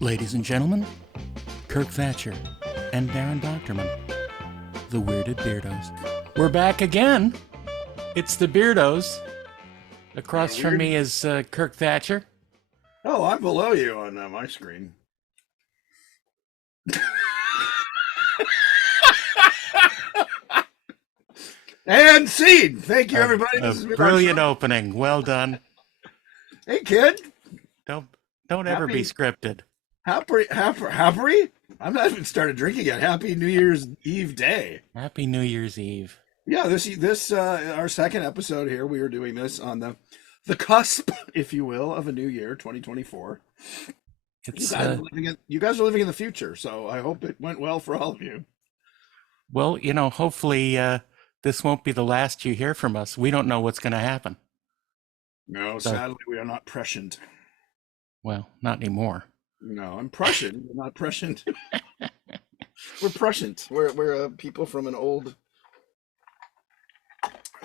Ladies and gentlemen, Kirk Thatcher and Daren Doctorman, the Weirded Beardos. We're back again. It's the Beardos. Across from me is Kirk Thatcher. Oh, I'm below you on my screen. And scene. Thank you, everybody. A brilliant opening. Well done. Hey, kid. Don't ever be scripted. Happy? I'm not even started drinking yet. Happy New Year's Eve day. Happy New Year's Eve. Yeah, this our second episode here. We are doing this on the cusp, if you will, of a new year, 2024. You guys are living in the future, so I hope it went well for all of you. Well, hopefully this won't be the last you hear from us. We don't know what's going to happen. No, sadly, we are not prescient. Well, not anymore. No, I'm Prussian. We're not prescient. We're prescient. We're people from an old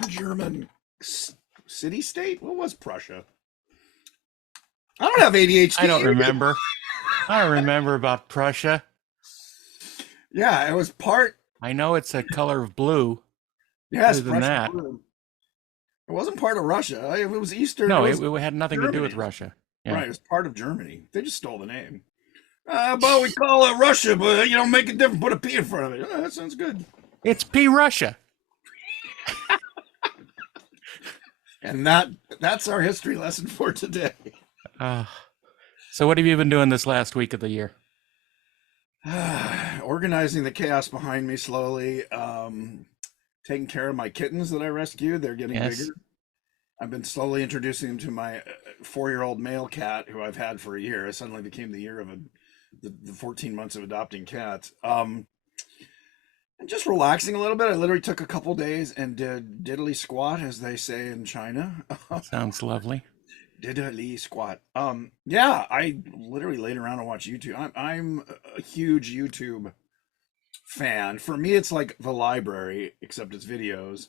German city-state. What was Prussia? I don't have ADHD. I don't remember. I don't remember about Prussia. Yeah, it was part. I know it's a color of blue. Yes, than that. Blue. It wasn't part of Russia. It was Eastern. No, it had nothing Germany. to do with Russia. Yeah. Right, it was part of Germany. They just stole the name. But we call it Russia, but make it different. Put a P in front of it. Oh, that sounds good. It's P Russia. And that's our history lesson for today. So what have you been doing this last week of the year? Organizing the chaos behind me slowly. Taking care of my kittens that I rescued. They're getting bigger. I've been slowly introducing them to my 4-year-old male cat who I've had for a year. It suddenly became the year of the 14 months of adopting cats. And just relaxing a little bit. I literally took a couple days and did diddly squat, as they say in China. Sounds lovely. Diddly squat. Yeah, I literally laid around and watched YouTube. I'm a huge YouTube fan. For me, it's like the library, except it's videos.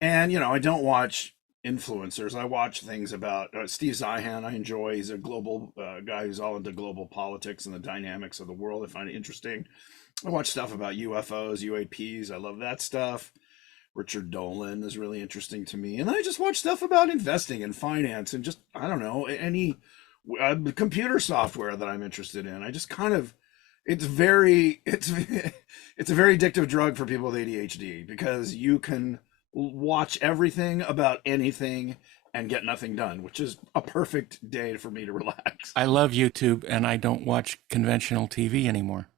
And, I don't watch influencers. I watch things about Steve Zihan. I enjoy. He's a global guy who's all into global politics and the dynamics of the world. I find it interesting. I watch stuff about UFOs, UAPs. I love that stuff. Richard Dolan is really interesting to me. And I just watch stuff about investing and finance and just, I don't know, any computer software that I'm interested in. I just kind of, it's a very addictive drug for people with ADHD because you can watch everything about anything and get nothing done, which is a perfect day for me to relax. I love YouTube and I don't watch conventional TV anymore.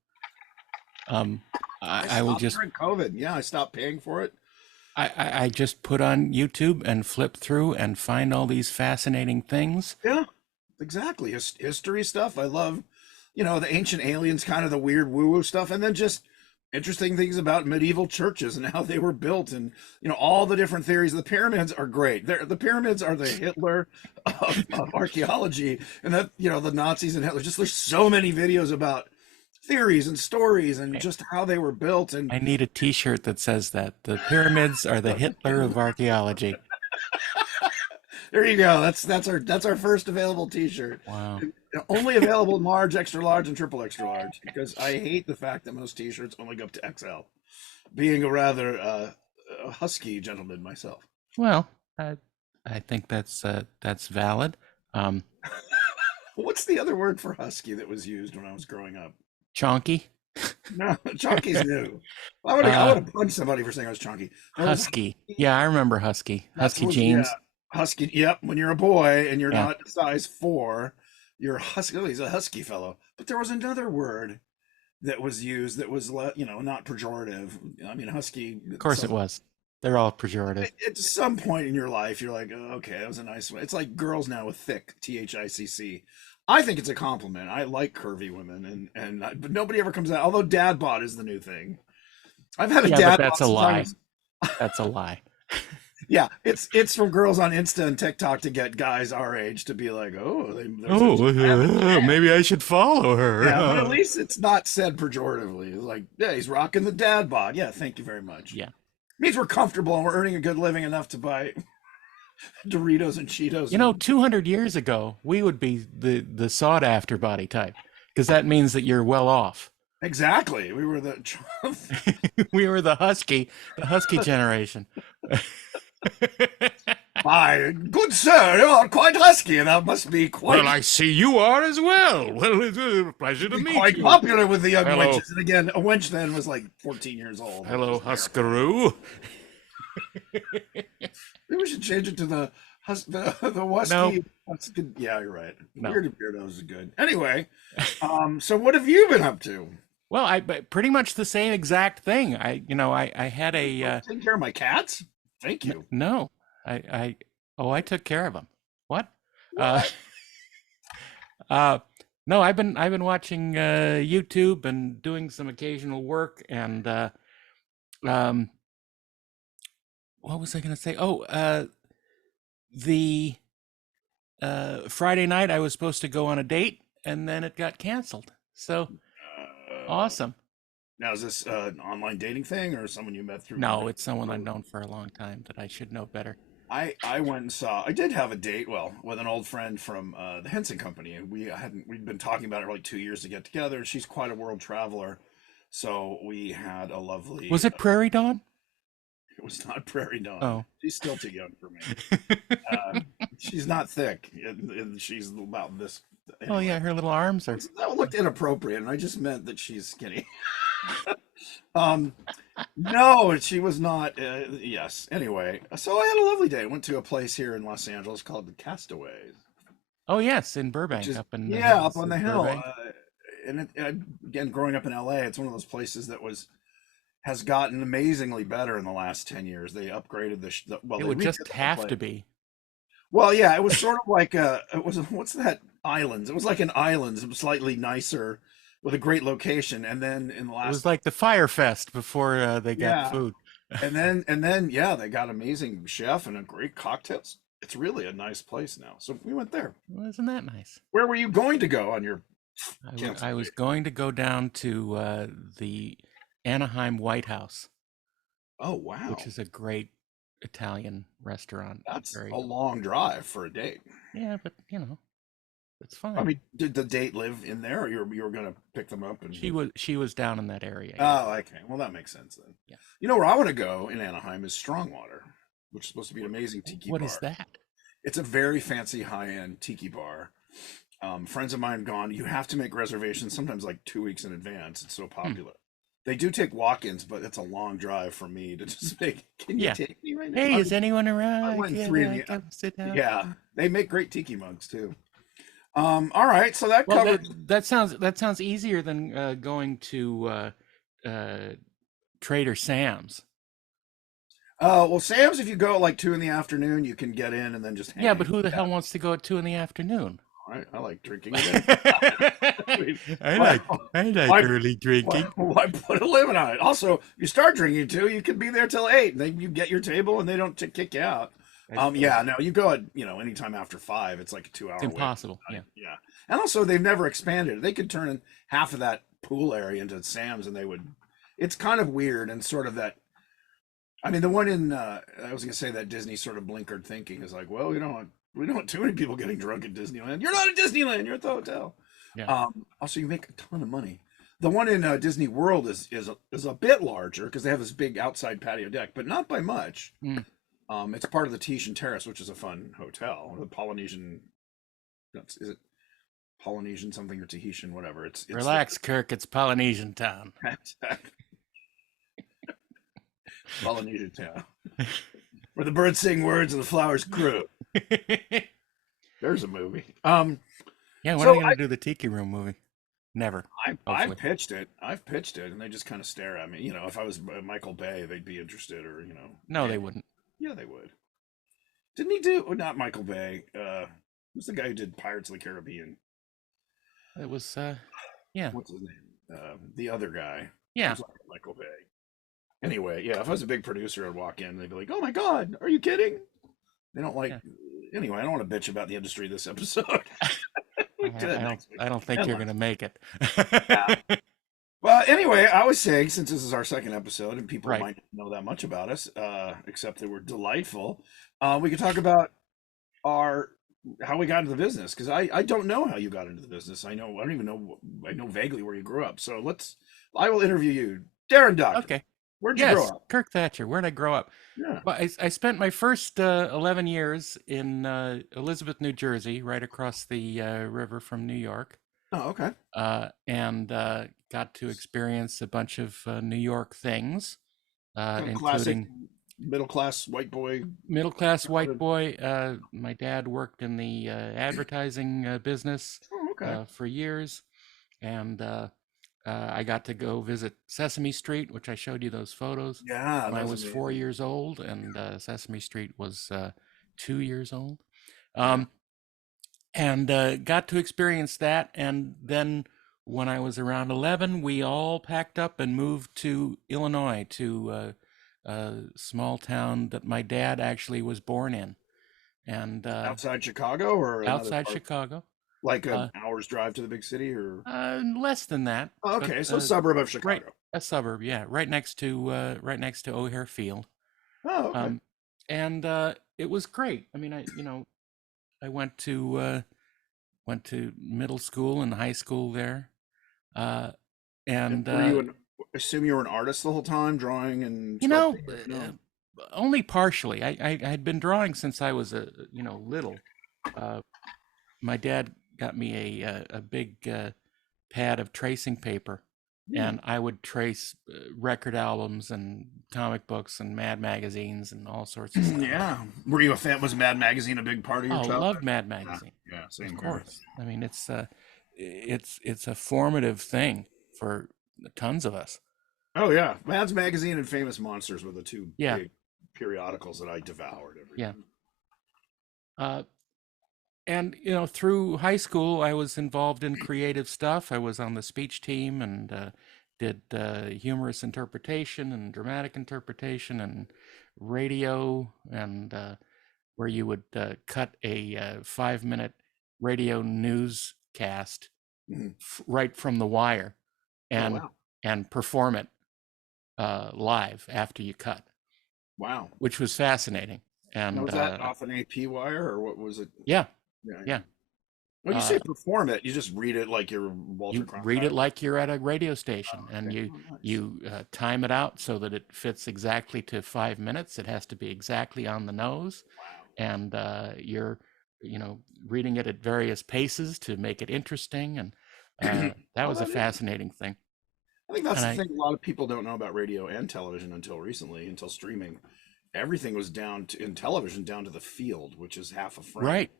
I will just during COVID. Yeah, I stopped paying for it. I just put on YouTube and flip through and find all these fascinating things. Yeah, exactly. History stuff. I love, the ancient aliens, kind of the weird woo-woo stuff, and then just interesting things about medieval churches and how they were built and, all the different theories. The pyramids are great. The pyramids are the Hitler of archaeology, and that, the Nazis and Hitler. Just there's so many videos about theories and stories and just how they were built. And I need a t-shirt that says that the pyramids are the Hitler of archaeology. There you go. That's our first available t-shirt. Wow. Only available in large, extra large, and triple extra large, because I hate the fact that most t-shirts only go up to XL, being a rather husky gentleman myself. Well, I think that's valid. What's the other word for husky that was used when I was growing up? Chonky? No, chonky's new. I would have punched somebody for saying I was chonky. Husky. Yeah, I remember husky. Husky jeans. Yeah, husky. Yep. When you're a boy and you're not size 4, you're husky. Oh, he's a husky fellow. But there was another word that was used that was, not pejorative. I mean, husky. Of course it was. They're all pejorative. At some point in your life, you're like, oh, okay, that was a nice one. It's like girls now with thick, THICC. I think it's a compliment. I like curvy women, but nobody ever comes out. Although dad bod is the new thing. I've had a dad bod. That's a lie. That's a lie. Yeah, it's from girls on Insta and TikTok to get guys our age to be like, maybe I should follow her. Yeah, but at least it's not said pejoratively. It's like, yeah, he's rocking the dad bod. Yeah, thank you very much. Yeah, it means we're comfortable and we're earning a good living enough to buy Doritos and Cheetos. 200 years ago, we would be the sought after body type. because that means that you're well off. Exactly. We were We were the husky generation. my good sir, you're quite husky. That must be Well, I see you are as well. Well, it's a pleasure to meet quite you. popular with the young Hello, wenches. And again, a wench then was like 14 years old. hello, Huskaroo. Maybe we should change it to the No, Wusky. That's good. Yeah, you're right. no. Weird Beardos is good. Anyway, so what have you been up to? Well, but pretty much the same exact thing. I had Taking care of my cats. Thank you. no, I, I took care of them. What? Uh, What? uh, no, I've been watching YouTube and doing some occasional work, and um, what was I going to say? Oh, the Friday night I was supposed to go on a date, and then it got canceled. So Uh, awesome. Now, is this an online dating thing or someone you met through? No, it's someone I've known for a long time that I should know better. I went and saw. I did have a date, well, with an old friend from the Henson Company, and we'd been talking about it for like 2 years to get together. She's quite a world traveler, so we had a lovely. Was it Prairie Dawn? It was not Prairie Dawn. Oh. She's still too young for me. Uh, she's not thick, and she's about this. Oh Anyway, yeah, her little arms are. that looked inappropriate, and I just meant that she's skinny. Um, no, she was not. Yes. Anyway, so I had a lovely day. I went to a place here in Los Angeles called the Castaways, Oh yes, in which Burbank, is up in the yeah, up hills on the of hill. Burbank. Again, growing up in LA, it's one of those places that has gotten amazingly better in the last 10 years. They upgraded well, It they would redid just the whole have place. to be. Well, yeah, it was sort of like it was what's that islands? It was like an islands. It was slightly nicer with a great location, and then in the It was last like the Fire Fest before they got yeah. food. And then yeah, they got amazing chef and a great cocktails. It's really a nice place now. So we went there. Well, isn't that nice? Where were you going to go on your I canceled was date? going to go down to the Anaheim White House, Oh which wow. is a great Italian restaurant. That's a Very, long drive for a date. yeah, but it's I fine. mean, did the date live in there or you were gonna pick them up and She was down in that area. Yeah, oh okay. Well that makes sense then. yeah. You know where I want to go in Anaheim is Strongwater, which is supposed to be an amazing tiki What is bar. that? It's a very fancy high-end tiki bar. Friends of mine have gone. You have to make reservations sometimes like 2 weeks in advance. It's so Hmm. popular. They do take walk-ins, but it's a long drive for me to just make. Can you Yeah. take me right now? Hey, is anyone around? I went three in the. Come sit down. Yeah, they make great tiki mugs too. All right, so that Well, covers. that sounds easier than going to uh, Trader Sam's. Well, Sam's, if you go at like 2 in the afternoon, you can get in and then just Yeah, hang. but who the Yeah, hell wants to go at 2 in the afternoon? I like drinking it in. I mean, I why, like I like why, early drinking. why put a limit on it? Also, you start drinking too, you could be there till 8. Then you get your table and they don't kick you out. I suppose Yeah, no, you go at anytime after 5. It's like a it's 2 hour wait. impossible. Yeah. Yeah, and also they've never expanded. They could turn in half of that pool area into Sam's, and they would. It's kind of weird and sort of that. I mean, the one in I was gonna say that Disney sort of blinkered thinking is like, well, we don't want too many people getting drunk at Disneyland. You're not at Disneyland. You're at the hotel. Yeah. Also, you make a ton of money. The one in Disney World is a bit larger because they have this big outside patio deck, but not by much. Mm. It's part of the Tahitian Terrace, which is a fun hotel. The Polynesian, is it Polynesian something or Tahitian, whatever? It's Relax, Kirk. It's Polynesian town. Polynesian town where the birds sing words and the flowers grew. There's a movie. Yeah, when are So they going to do the Tiki Room movie? Never. I've Hopefully. pitched it. I've pitched it, and they just kind of stare at me. If I was Michael Bay, they'd be interested, or No, they wouldn't. yeah, they would. Didn't he do? Well, not Michael Bay. Who's the guy who did Pirates of the Caribbean? It was, yeah, What's his name? The other guy. yeah, Who's like Michael Bay. Anyway, yeah. If I was a big producer, I'd walk in. They'd be like, "Oh my God, are you kidding?" They don't like. yeah. Anyway, I don't want to bitch about the industry this episode. I, We do that I don't. next week. I don't think you're going to make it. Yeah. Well, anyway, I was saying since this is our second episode and people Right. might not know that much about us, except that we're delightful, we could talk about our how we got into the business, because I don't know how you got into the business. I don't even know. I know vaguely where you grew up. So I will interview you, Darren Doctor. Okay. Where'd you grow Yes, up? Kirk Thatcher. Where'd I grow up? Yeah. Well, I spent my first 11 years in Elizabeth, New Jersey, right across the river from New York, Oh, okay. and got to experience a bunch of New York things, Kind of classic including middle class white boy. middle class white boy. My dad worked in the advertising business Oh, okay. for years, and I got to go visit Sesame Street, which I showed you those photos Yeah, when that I was was four amazing. years old, and Sesame Street was 2 years old. Yeah. Um, and got to experience that. And then when I was around 11, we all packed up and moved to Illinois, to a small town that my dad actually was born in, and Outside Chicago or another outside part, Chicago. like Uh, an hour's drive to the big city, or Less than that, oh, but okay, so suburb of right, Chicago. a suburb, yeah, right next to O'Hare Field. Oh, okay. Um, and it was great. I mean, I went to middle school and high school there, uh, And and were you an assume you were an artist the whole time, drawing and you know, sculpting? Or no. only partially. I had been drawing since I was little. Uh, my dad got me a big pad of tracing paper, Hmm. and I would trace record albums and comic books and Mad magazines and all sorts of stuff. Yeah. Were you a fan? Was Mad Magazine a big part of your Oh, loved childhood? Mad Yeah. magazine, Yeah. of Same here. course. I mean, it's a formative thing for tons of us. Oh yeah, Mad's Magazine and Famous Monsters were the two Yeah, big periodicals that I devoured every yeah. time. Uh, and through high school, I was involved in creative stuff. I was on the speech team and did humorous interpretation and dramatic interpretation and radio, and where you would cut a 5 minute radio newscast Mhm. right from the wire Oh and wow, perform it live after you cut, wow. which was fascinating. Now And was that off an AP wire or what was it? yeah, Yeah, yeah. yeah. When you Uh, say perform it, you just read it like you're Walter you read it Cronkite. like you're at a radio station, Oh, and okay. you Oh, nice. you time it out so that it fits exactly to 5 minutes. It has to be exactly on the nose, Wow. and you're reading it at various paces to make it interesting, and that Oh, was a that is. fascinating thing. I think that's And the I thing. A lot of people don't know about radio and television until recently, until streaming. Everything was down to in television down to the field, which is half a frame. right,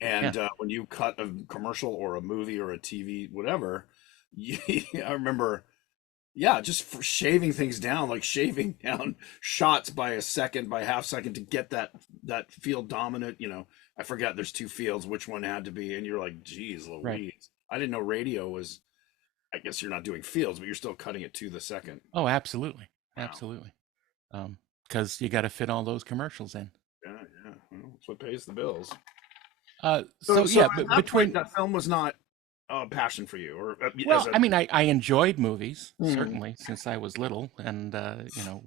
yeah, And when you cut a commercial or a movie or a TV, whatever, I remember, yeah, just for shaving things down, like shaving down shots by a second, by half second to get that field dominant. I forget there's two fields, which one had to be, and you're like, geez, right. Louise. I didn't know radio was. I guess you're not doing fields, but you're still cutting it to the second. Oh, absolutely, Wow. absolutely. Because you got to fit all those commercials in. Yeah, yeah. Well, that's what pays the bills. So, So so yeah, at but that point, between that film was not a passion for you, or as well, a. I mean, I enjoyed movies Mhm. certainly since I was little, and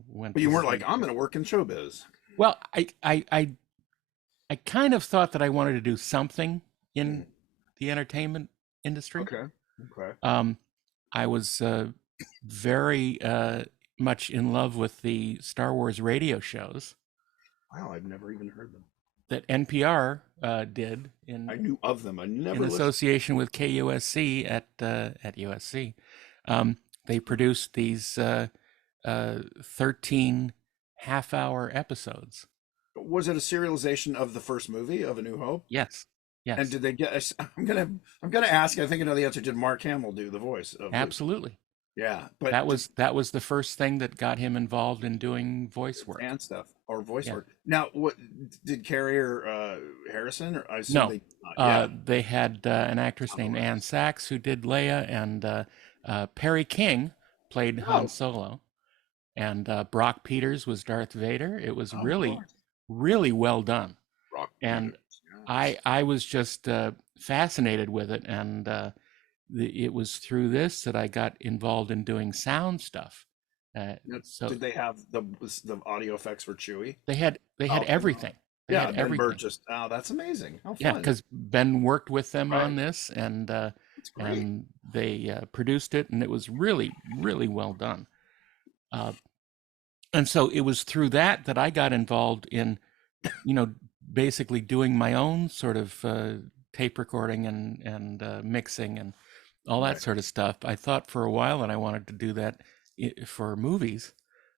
went But to you weren't like, see. I'm going to work in showbiz. Well, I kind of thought that I wanted to do something in Mhm. the entertainment industry. Okay. Okay. Um, I was very much in love with the Star Wars radio shows Wow, I've never even heard them. that NPR did I knew of them. I in never listened. association with KUSC at USC. They produced these 13 half-hour episodes. Was it a serialization of the first movie of A New Hope? Yes, And yes, did they get? I'm gonna ask. I think I know the answer. Did Mark Hamill do the voice of Luke? absolutely. Yeah, but That was the first thing that got him involved in doing voice work. and stuff or voice Yeah. work. Now, what did Carrie or Harrison? Or I assume No, they. Yeah. they had an actress On the named right. Anne Sachs who did Leia, and Perry King played Han Oh, Solo, and Brock Peters was Darth Vader. It was of really, course. really well done, Rock and Peters. Yes. I was just fascinated with it, and it was through this that I got involved in doing sound stuff. Now, So did they have the audio effects for Chewie? they had Oh, okay. everything. They Yeah, had Ben everything. Burgess. Oh, that's amazing. How Yeah, fun. because Ben worked with them Right. on this, That's great. and they produced it, and it was really, really well done. Uh, and so it was through that that I got involved in, you know, basically doing my own sort of tape recording and mixing and all that Right. sort of stuff. I thought for a while that I wanted to do that for movies.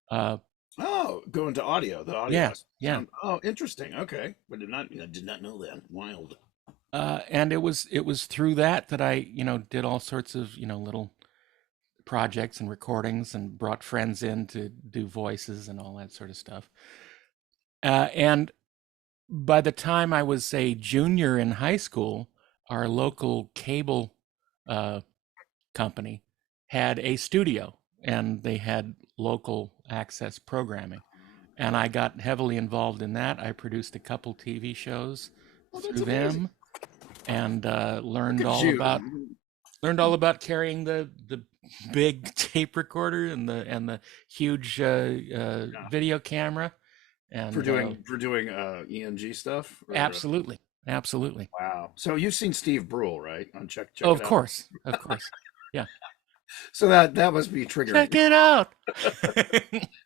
Uh, Oh, go into audio, the audio yeah, yeah. sound. Oh, interesting. Okay. I did not know that. Wild. And it was through that that I, did all sorts of, little projects and recordings and brought friends in to do voices and all that sort of stuff. And by the time I was a junior in high school, our local cable uh, company had a studio and they had local access programming. And I got heavily involved in that. I produced a couple TV shows Oh, that's through amazing. them and Look at you. learned all about carrying the big tape recorder and the huge Yeah. video camera For and doing ENG stuff or absolutely, absolutely. wow. So you've seen Steve Brule, right? On Oh, check it of out. course, of course. Yeah. So that must be triggering. Check it out.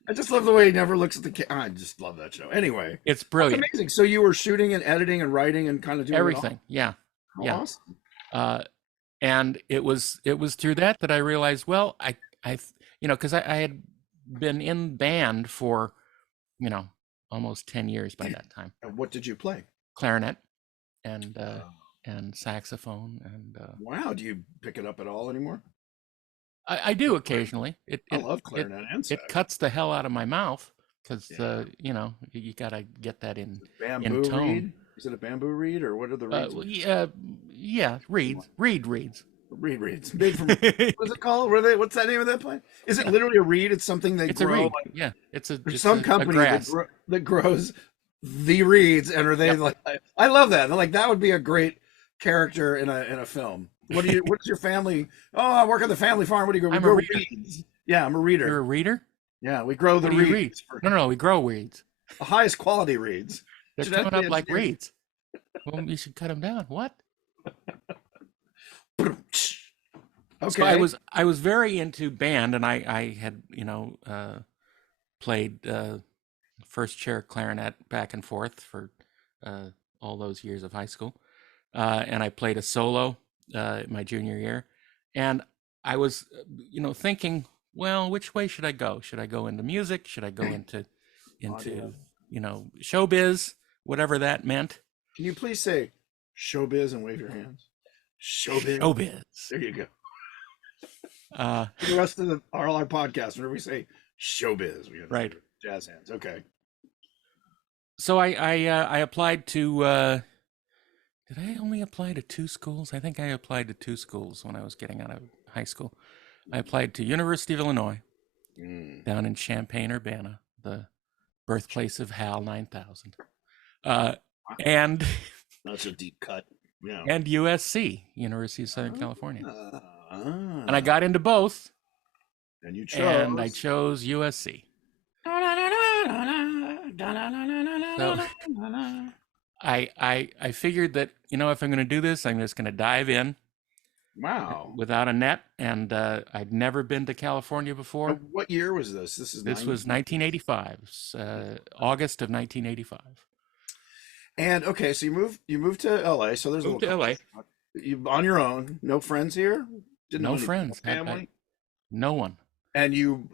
I just love the way he never looks at the I just love that show. Anyway, It's that's brilliant. amazing. So you were shooting and editing and writing and kind of doing it all. Everything. Yeah. How Yeah. awesome. Uh, and it was through that that I realized, well, because I had been in band for, you know, almost 10 years by that time. And what did you play? Clarinet and Uh, saxophone and wow. Do you pick it up at all anymore? I do occasionally. It I it love it clarinet and it sax. cuts the hell out of my mouth because Yeah. you gotta get that in Bamboo tone. reed? Is it a bamboo reed or what are the reeds? Well, yeah, yeah, reeds. Reeds. Made from what is it called? What's that name of that plant? Is it literally a reed? It's something they It's a grow reed. like Yeah, it's a there's it's some a company grass. that grows the reeds and are they Yep. like I love that. They're like that would be a great character in a film. What is your family? Oh, I work on the family farm. What do you grow? We I'm a grow reader. reeds. Yeah, I'm a You're a reader. reader? Yeah, we grow What the do you read? reeds for No, we grow weeds. the highest quality reeds. They're coming Genetically up like engineered. reeds. Well, you should cut them down. What? So I Okay. was I was very into band, and I had played first chair clarinet back and forth for uh, all those years of high school, and I played a solo my junior year, and I was thinking, well, which way should I go? Should I go into music? Should I go Audio. into showbiz, whatever that meant? Can you please say showbiz and wave your hands? Showbiz. Showbiz. There you go. Uh, For the rest of our podcast, whenever we say showbiz, we have right. jazz hands. Okay. So I applied to. Did I only apply to two schools? I think I applied to two schools when I was getting out of high school. I applied to University of Illinois Mm. down in Champaign-Urbana, the birthplace of HAL 9000, uh, and That's a deep cut. Yeah. and USC, University of Southern California, and I Ah. got into both, And you and I chose. chose USC. So I figured that if I'm going to do this, I'm just going to dive in Wow. without a net, and I'd never been to California before. What year was this? This is This 90. was 1985, August of 1985. And okay, so you moved to LA, so there's a Moved little to LA, culture. You on your own, no friends here? Didn't know no any friends, family? no one. And you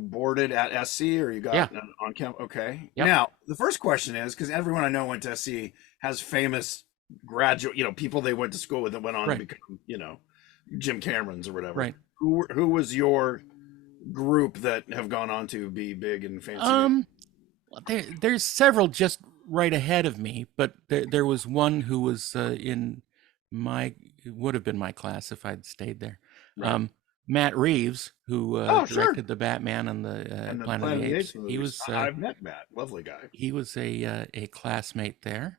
boarded at SC or you Yeah, got on camp? Okay. yep, Now the first question is because everyone I know went to SC has famous graduate, people they went to school with that went on to right, become, Jim Camerons or whatever. right. Who was your group that have gone on to be big and fancy? Um, there's several just right ahead of me, but there was one who was in my would have been my class if I'd stayed there. Right. Um, Matt Reeves, who Oh, sure. directed the Batman and the And the Planet of Planet of the the Apes, Apes movies. I've met Matt. Lovely guy. he was a classmate there,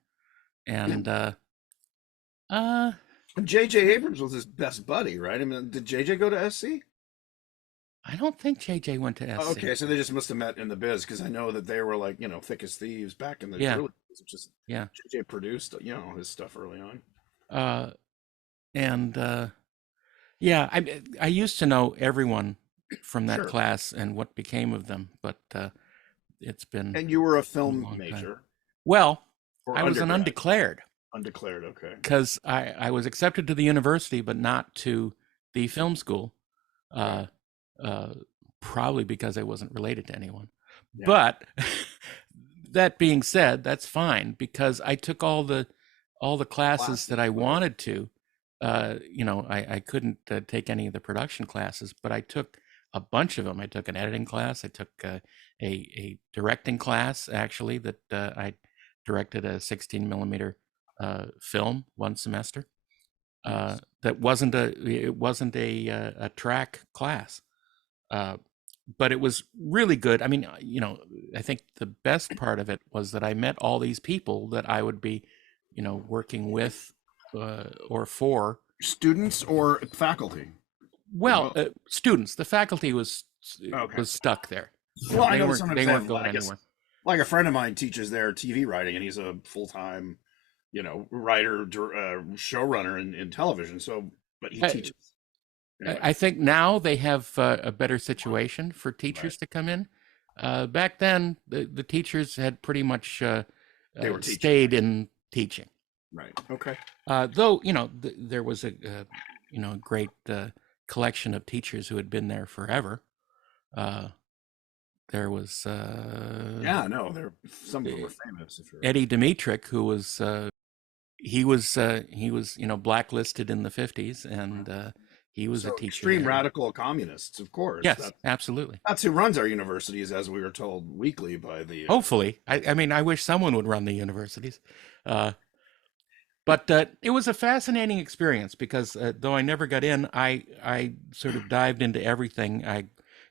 Yeah. and uh, And J.J. Abrams was his best buddy, right? I mean, did J.J. go to SC? I don't think JJ went to Oh, SC. okay, so they just must have met in the biz because I know that they were like, thick as thieves back in the Yeah, early days. Which is yeah. JJ produced, his stuff early on. Uh, and yeah, I used to know everyone from that Sure. class and what became of them, but it's been And you were a a film long time. major Well, or I was an undergrad? undeclared Undeclared. Okay. because I was accepted to the university, but not to the film school. Right. Uh, uh, Probably because I wasn't related to anyone. Yeah. But that being said, that's fine because I took all the classes that Classes. I Right. wanted to. I couldn't take any of the production classes, but I took a bunch of them. I took an editing class. I took a directing class actually that I directed a 16 millimeter film one semester. Nice. That wasn't a track class, uh, but it was really good. I mean, I think the best part of it was that I met all these people that I would be, working with or for. Students or faculty or Well, both? students. The faculty Okay. was stuck there. Well, I They know weren't sometimes they they weren't have, going I guess, anywhere. like a friend of mine teaches their TV writing, and he's a full time, writer, showrunner in television. So, but he I, teaches I anyway. I think now they have a better situation for Right. teachers to come in. Back then, the teachers had pretty much They were teaching. stayed in teaching. Right. Okay. Though there was a great collection of teachers who had been there forever. Uh, there was Yeah. No, some of them were famous. If you're Eddie Dimitrick, who was he was blacklisted in the 50s, and he was a so teacher extreme there. radical communists, of course. Yes, absolutely. That's who runs our universities, as we were told weekly by the. Hopefully, I mean, I wish someone would run the universities. Uh, But it was a fascinating experience because though I never got in, I sort of dived into everything. I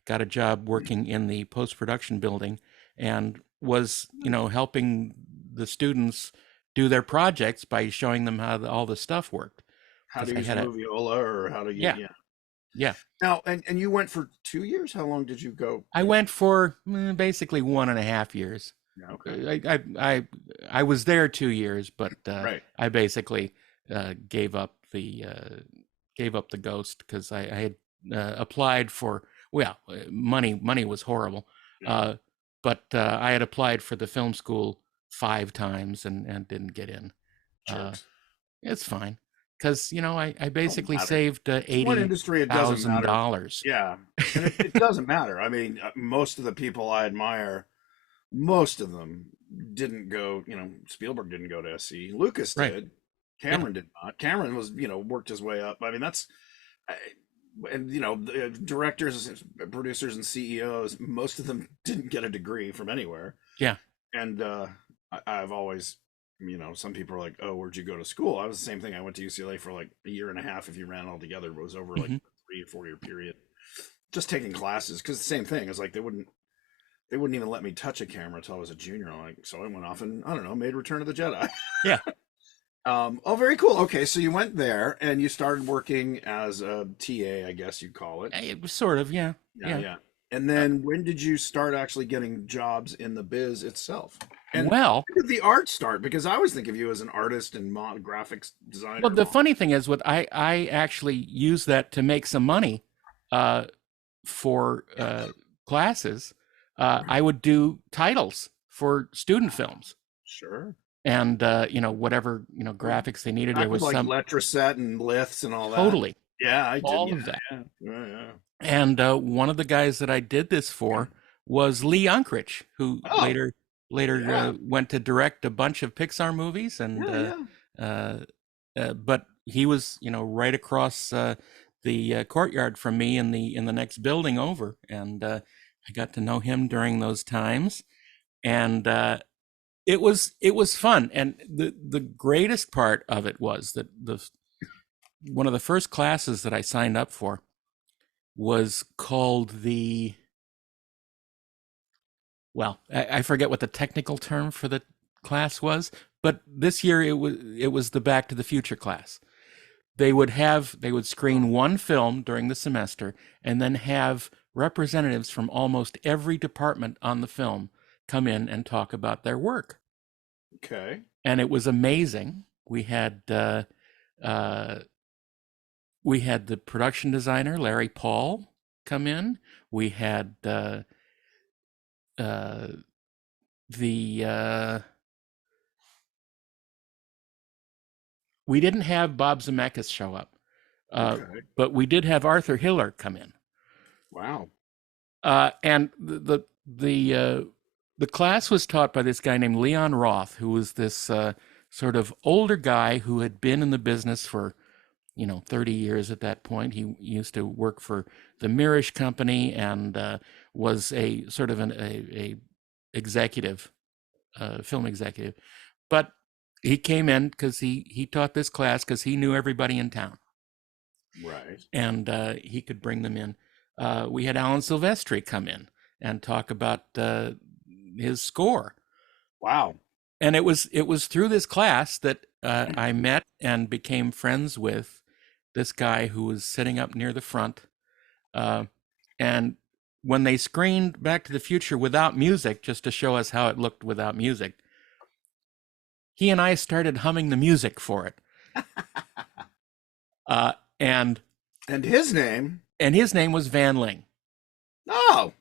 got a job working in the post production building and was helping the students do their projects by showing them how all the stuff worked. How Because to I use had a Moviola or how to use, yeah, yeah. yeah. Now, and you went for 2 years? How long did you go? I went for basically 1.5 years. Yeah, okay. I was there 2 years, but Right. I basically gave up the ghost because I had applied for, well, money was horrible, Yeah. uh, but I had applied for the film school 5 times and didn't get in. Uh, Jerks. it's fine because I Don't basically matter. saved It's one eighty industry, it doesn't thousand matter. dollars. Yeah. And it doesn't matter. I mean, most of the people I admire, most of them didn't go, Spielberg didn't go to SC. Lucas Right? did. Yeah. Cameron did not. Cameron was, worked his way up. I mean, I- and the directors, producers, and CEOs, most of them didn't get a degree from anywhere. Yeah. And I've always, some people are like, "Oh, where'd you go to school?" I was the same thing. I went to UCLA for like a year and a half. If you ran all together, it was over like Hmm. a 3 or 4 year period, just taking classes. Because the same thing is like they wouldn't even let me touch a camera until I was a junior. So I went off and I don't know, made Return of the Jedi. Yeah. Oh, very cool. Okay, so you went there and you started working as a TA, I guess you'd call it. It was sort of, yeah. Yeah, Yeah. yeah. And then when did you start actually getting jobs in the biz itself? And Well, when did the art start? Because I always think of you as an artist and graphics well, designer. the funny thing is, I actually used that to make some money uh, for classes. I would do titles for student films, Sure. and whatever graphics they needed. There Back with was like some Letraset and liths and all that. totally Yeah, I did. all Yeah, of that. yeah, yeah, yeah. And one of the guys that I did this for was Lee Unkrich, who Oh, later yeah, went to direct a bunch of Pixar movies, and yeah, yeah. uh, but he was right across the courtyard from me in the next building over, and I got to know him during those times, and it was fun. And the greatest part of it was that the one of the first classes that I signed up for was called the, well, I forget what the technical term for the class was, but this year it was the Back to the Future class. They would screen one film during the semester and then have representatives from almost every department on the film come in and talk about their work. Okay. And it was amazing. Uh, we had the production designer Larry Paul come in. We had the we didn't have Bob Zemeckis show up, Okay. but we did have Arthur Hiller come in. Wow. And the class was taught by this guy named Leon Roth, who was this sort of older guy who had been in the business for 30 years at that point. He used to work for the Mirish Company and was a sort of a executive, film executive. But he came in because he taught this class because he knew everybody in town. Right. And he could bring them in. We had Alan Silvestri come in and talk about his score. Wow. And it was through this class that I met and became friends with this guy who was sitting up near the front. And when they screened Back to the Future without music, just to show us how it looked without music, he and I started humming the music for it. And his name? And his name was Van Ling. Oh.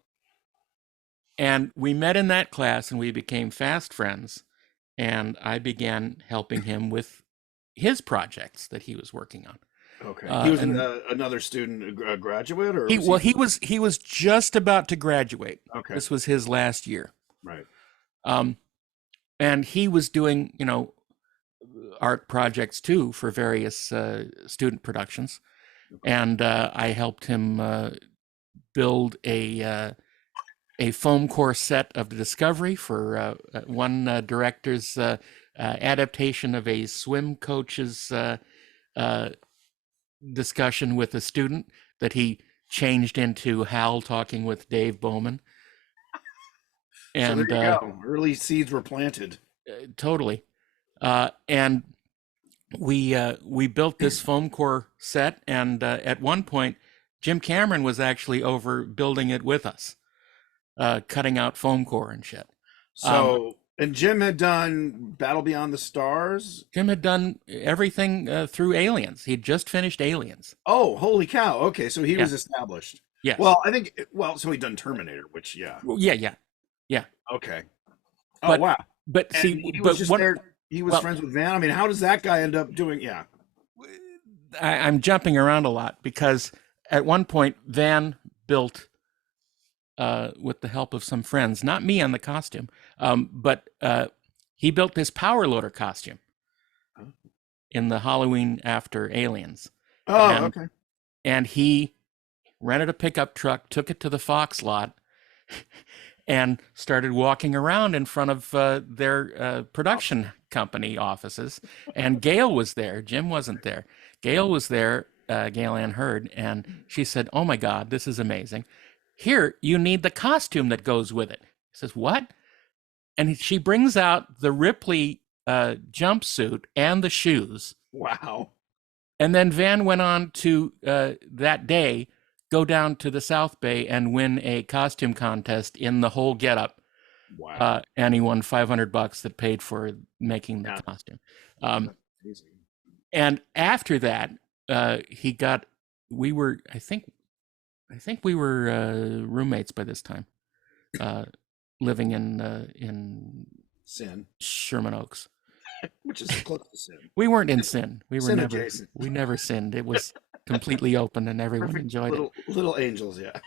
And we met in that class and we became fast friends. And I began helping him with his projects that he was working on. Okay. He was another student, a graduate, or he was just about to graduate. Okay. This was his last year. Right. And he was doing, art projects too for various student productions. Okay. And I helped him build a foam core set of the Discovery for one director's adaptation of a swim coach's discussion with a student that he changed into Hal talking with Dave Bowman. And so there you go. Early seeds were planted. Totally. And we built this foam core set, and at one point, Jim Cameron was actually over building it with us, cutting out foam core and shit. So, and Jim had done Battle Beyond the Stars? Jim had done everything through Aliens. He'd just finished Aliens. Oh, holy cow. Okay, so he was established. Yes. Well, so he'd done Terminator, which, yeah. Yeah. Okay. Oh, wow. But and see, he was he was friends with Van. I mean, how does that guy end up doing? Yeah. I'm jumping around a lot because at one point Van built, with the help of some friends, not me on the costume, but he built this power loader costume in the Halloween after Aliens. Oh, okay. And he rented a pickup truck, took it to the Fox lot, and started walking around in front of their production company offices. And Gail was there. Jim wasn't there. Gail was there, Gail Ann Hurd, and she said, "Oh my God, this is amazing. Here, you need the costume that goes with it." He says, "What?" And she brings out the Ripley jumpsuit and the shoes. Wow. And then Van went on to, that day, go down to the South Bay and win a costume contest in the whole getup. Wow. And he won $500 that paid for making the costume. And after that, we were roommates by this time, living in Sin. Sherman Oaks. Which is close to sin. We weren't in sin. We never sinned. It was completely open and everyone enjoyed it. Little angels, yeah.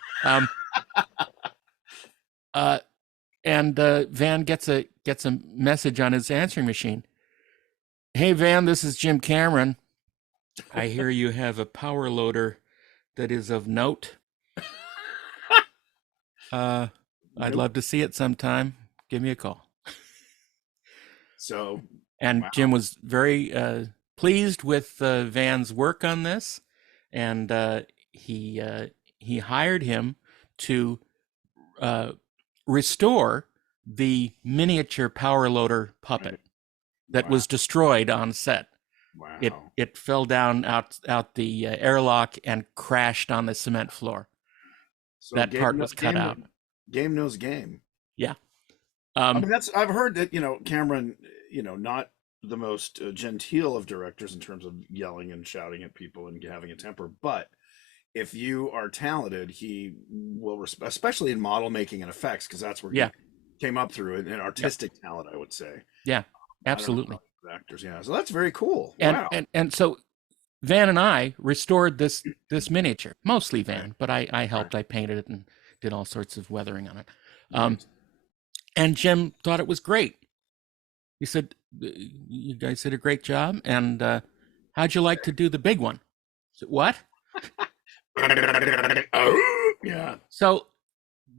And Van gets a message on his answering machine. "Hey Van, this is Jim Cameron. I hear you have a power loader that is of note. I'd love to see it sometime. Give me a call." So, and wow. Jim was very pleased with Van's work on this, and he hired him to restore the miniature power loader puppet that was destroyed on set. Wow. It fell down out the airlock and crashed on the cement floor. So That part was cut out. game knows game. Yeah. I Um, mean, I've heard that, Cameron, not the most genteel of directors in terms of yelling and shouting at people and having a temper, but if you are talented, he will respect, especially in model making and effects, because that's where yeah. he came up through it, and Yep. artistic talent, I would say. Yeah. I don't know Absolutely. about actors, yeah. So that's very cool. And Wow. and so Van and I restored this miniature, mostly Right. Van, but I Right. helped. I painted it and did all sorts of weathering on it. Um, Nice. and Jim thought it was great. He said, "You guys did a great job, and how'd you like to do the big one?" I said, "What?" Oh, yeah. So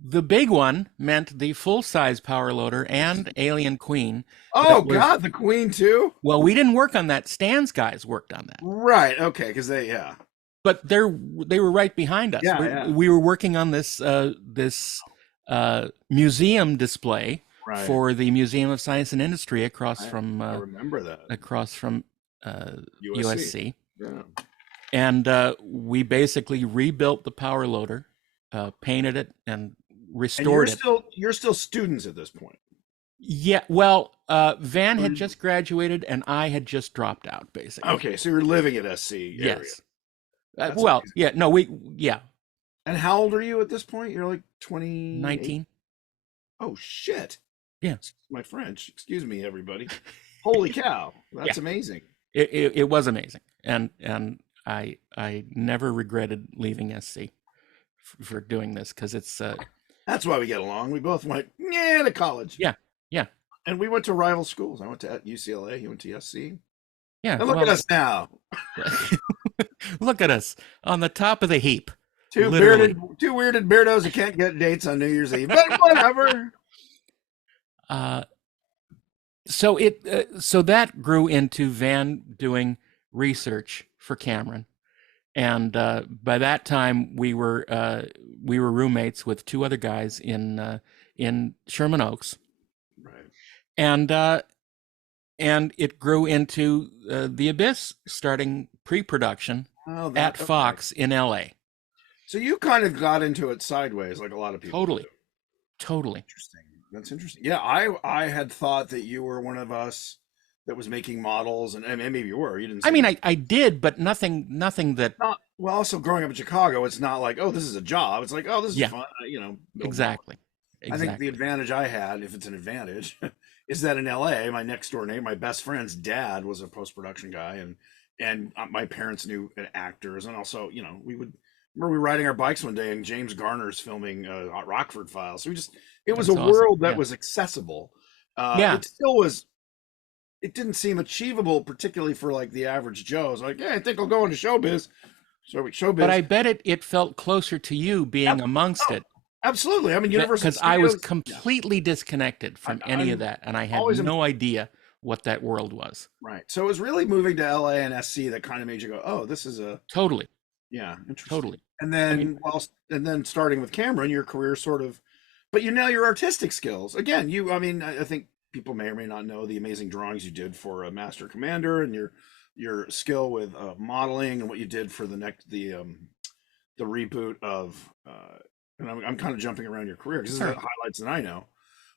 the big one meant the full-size power loader and Alien Queen. Oh That was God, the Queen too. well, we didn't work on that. Stan's guys worked on that, Right. Okay. Because yeah. but they were right behind us. Yeah. Yeah. We were working on this museum display Right. for the Museum of Science and Industry I remember that. across from USC. USC. Yeah. And we basically rebuilt the power loader, painted it, and And you're restored it. still students at this point. Yeah, well, Van had Or- just graduated, and I had just dropped out, basically. Okay, so you're living at SC area. Yes. That's Well, amazing. yeah, no, yeah, And how old are you at this point? You're like 28? 19. Oh shit. Yeah, Excuse my French. Excuse me, everybody. Holy cow. yeah, That's amazing. it was amazing, and I never regretted leaving SC for doing this because it's That's why we get along. We both went to college. yeah, yeah, And we went to rival schools. I went to UCLA, you went to SC. yeah. And look at us now. Look at us on the top of the heap, Two literally. weirded beardos who can't get dates on New Year's Eve. But whatever. Uh, so that grew into Van doing research for Cameron, and by that time we were roommates with two other guys in Sherman Oaks, Right. and it grew into The Abyss, starting pre-production Oh, at okay. Fox in LA. So you kind of got into it sideways, like a lot of people Totally, do. totally. Interesting. That's interesting. Yeah, I had thought that you were one of us that was making models, and maybe you were. You didn't I seem mean, I did, but nothing that. not well. Also, growing up in Chicago, it's not like, oh, this is a job. It's like, oh, this is Yeah, fun. Build models. exactly, I think the exactly. advantage I had, if it's an advantage, is that in LA, my next door neighbor, my best friend's dad was a post production guy, and my parents knew actors, and also, we would remember we were riding our bikes one day, and James Garner's filming Rockford Files. So it was a That's awesome. world that Yeah, was accessible. yeah. It still was. It didn't seem achievable, particularly for like the average Joe. It's like, yeah, I think I'll go into showbiz. So But showbiz. I bet it felt closer to you being amongst Oh, it absolutely. I mean, Universal because I was Studios. Yeah, completely disconnected from any of I'm that, and I had always no idea what that world was. right. So it was really moving to LA and SC that kind of made you go, "Oh, this is a Totally, yeah, interesting." totally. And I mean, then starting with Cameron, your career sort of, but your artistic skills again. I mean, I think people may or may not know the amazing drawings you did for a Master Commander, and your skill with modeling, and what you did for the reboot of. And I'm kind of jumping around your career because this is sure. the highlights that I know.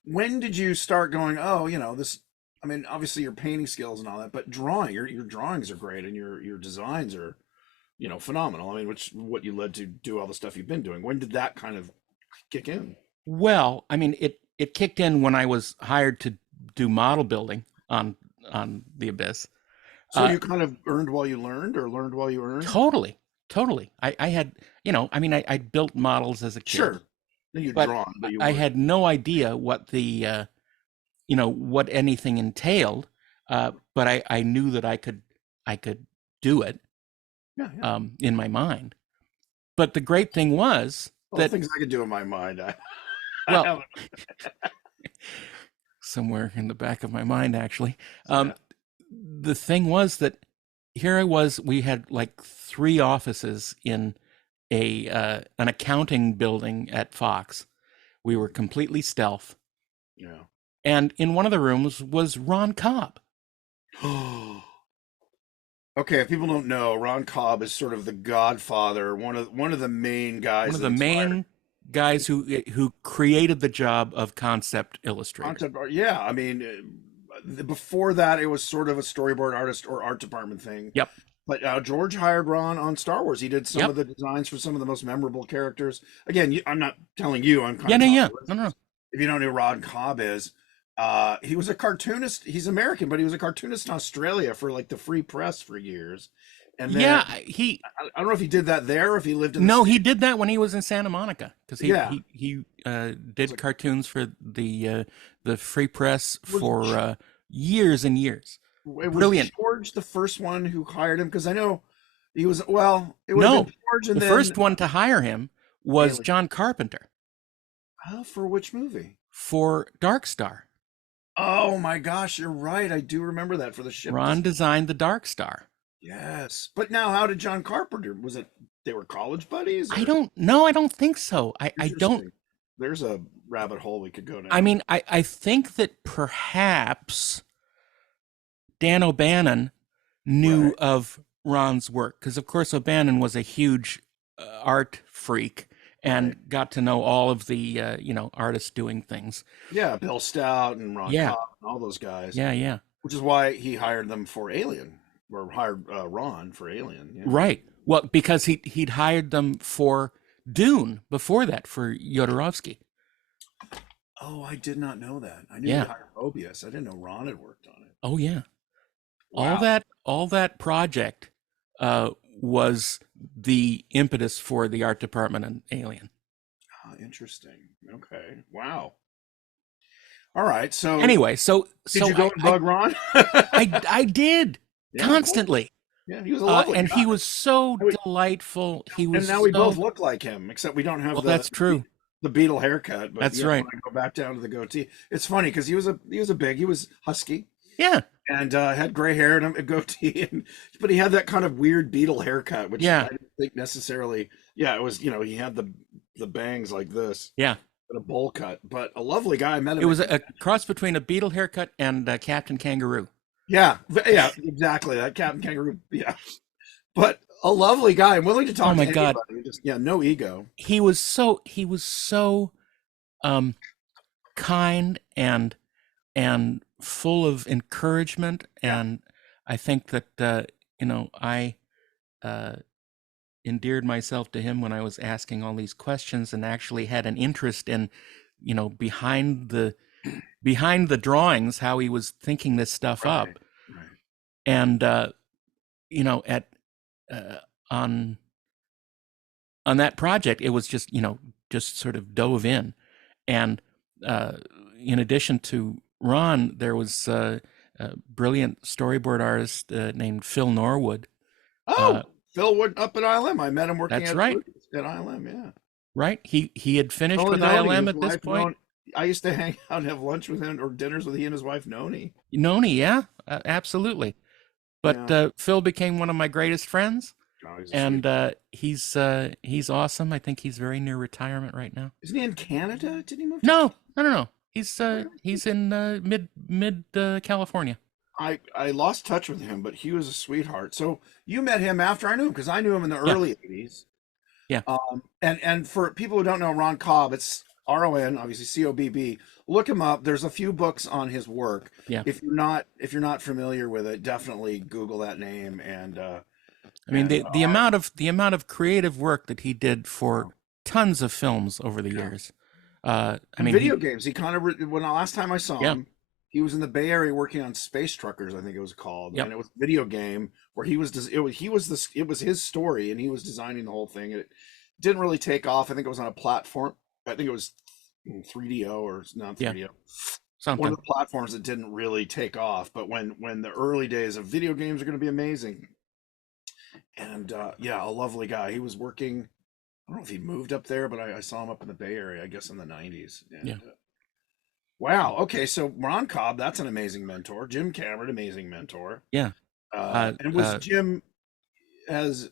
When did you start going, oh, this? I mean, obviously your painting skills and all that, but drawing, your drawings are great, and your designs are, phenomenal. I mean, what you led to do all the stuff you've been doing. When did that kind of kick in? Well, I mean, it kicked in when I was hired to do model building on The Abyss. So Uh, you kind of earned while you learned, or learned while you earned? totally, totally. I had, I mean, I built models as a kid, Sure. Then you but drawn, but you I weren't. had no idea what what anything entailed. But I knew that I could do it Yeah, yeah. in my mind. But the great thing was Well, that, things I could do in my mind. I well, haven't. somewhere in the back of my mind, actually, Yeah. the thing was that here I was. We had like 3 offices in an accounting building at Fox. We were completely stealth, Yeah. and in one of the rooms was Ron Cobb. Okay, if people don't know, Ron Cobb is sort of the godfather, one of the main One guys of that the inspired. main guys who created the job of concept illustrator. Concept art, yeah. I mean, before that, it was sort of a storyboard artist or art department thing. Yep. But George hired Ron on Star Wars. He did some Yep. of the designs for some of the most memorable characters. Again, I'm not telling you. I'm kind Yeah. of No. telling Yeah. the No. No. listeners. If you don't know who Ron Cobb is, he was a cartoonist. He's American, but he was a cartoonist in Australia for like the Free Press for years. And then Yeah. I don't know if he did that there or if he lived in the No, States. he did that when he was in Santa Monica because Yeah. he Was did it, cartoons for the Free Press was for years and years. was Brilliant. George the first one who hired him? Because I know he was. Well, it would have No, been George and the then first one to hire him was Alien. John Carpenter Oh, for which movie? for Dark Star. Oh my gosh, you're right. I do remember that for the ship. Ron designed the Dark Star. Yes, but now how did John Carpenter? Was it they were college buddies? I Or don't know. I don't think so. I don't. interesting. There's a rabbit hole we could go I down. mean, I think that perhaps Dan O'Bannon knew Right, of Ron's work because, of course, O'Bannon was a huge art freak right. and got to know all of the artists doing things. Yeah, Bill Stout and Ron Yeah, Cobb and all those guys, yeah, yeah. which is why he hired them for Alien, or hired Ron for Alien. Yeah. Right. Well, because he'd hired them for Dune before that for Jodorowsky. Oh, I did not know that. I knew he Yeah. hired Mobius. I didn't know Ron had worked on it. Oh yeah. Wow. All that project was the impetus for the art department in Alien. Interesting. Okay. Wow. All right. So Anyway, did you go and bug Ron? I did Yeah, of course. constantly. Yeah, he was a lovely And guy. he was so And we- delightful. He And was now we both so look like him, except we don't have well. That's true. the Beetle haircut. But That's yeah, right. when I go back down to the goatee, it's funny because he was husky Yeah, and had gray hair and a goatee, but he had that kind of weird Beetle haircut, which yeah, I didn't think necessarily. Yeah, it was. He had the bangs like this yeah. and a bowl cut, but a lovely guy. I met him. It was a cross between a beetle haircut and Captain Kangaroo. Yeah, exactly. That Captain Kangaroo. Yeah, but a lovely guy. I'm willing to talk Oh my to God. anybody. Just no ego. He was so kind and full of encouragement, Yeah. and I think that I endeared myself to him when I was asking all these questions and actually had an interest in behind the drawings, how he was thinking this stuff up. Right. And at on that project, it was just sort of dove in. And in addition to Ron, there was a brilliant storyboard artist named Phil Norwood. Oh, Phil Wood up at ILM. I met him working That's at right. at ILM. Yeah. Right? He had finished Only with Noni, ILM his at this wife, point. I used to hang out and have lunch with him or dinners with he and his wife Noni. Noni, yeah, absolutely. But Yeah. Phil became one of my greatest friends, Oh, he's a and sweet- he's awesome. I think he's very near retirement right now. Isn't he in Canada? Did he move? No. He's in mid California. I lost touch with him, but he was a sweetheart. So you met him after I knew him because I knew him in the Yeah. early '80s. Yeah. And for people who don't know Ron Cobb, it's RON, obviously COBB. Look him up. There's a few books on his work. Yeah. If you're not familiar with it, definitely Google that name. And I mean the amount of creative work that he did for tons of films over the years. I mean, video games. He kind of when the last time I saw Yeah. him, he was in the Bay Area working on Space Truckers, I think it was called, Yep. and it was a video game where it was his story, and he was designing the whole thing. It didn't really take off. I think it was on a platform. I think it was 3DO or not 3DO. Yeah. One something. of the platforms that didn't really take off. But when the early days of video games are going to be amazing, and yeah, a lovely guy. He was working. I don't know if he moved up there, but I saw him up in the Bay Area, I guess in the '90s. And, Yeah. Wow. Okay, so Ron Cobb, that's an amazing mentor. Jim Cameron, amazing mentor. Yeah. And was Jim as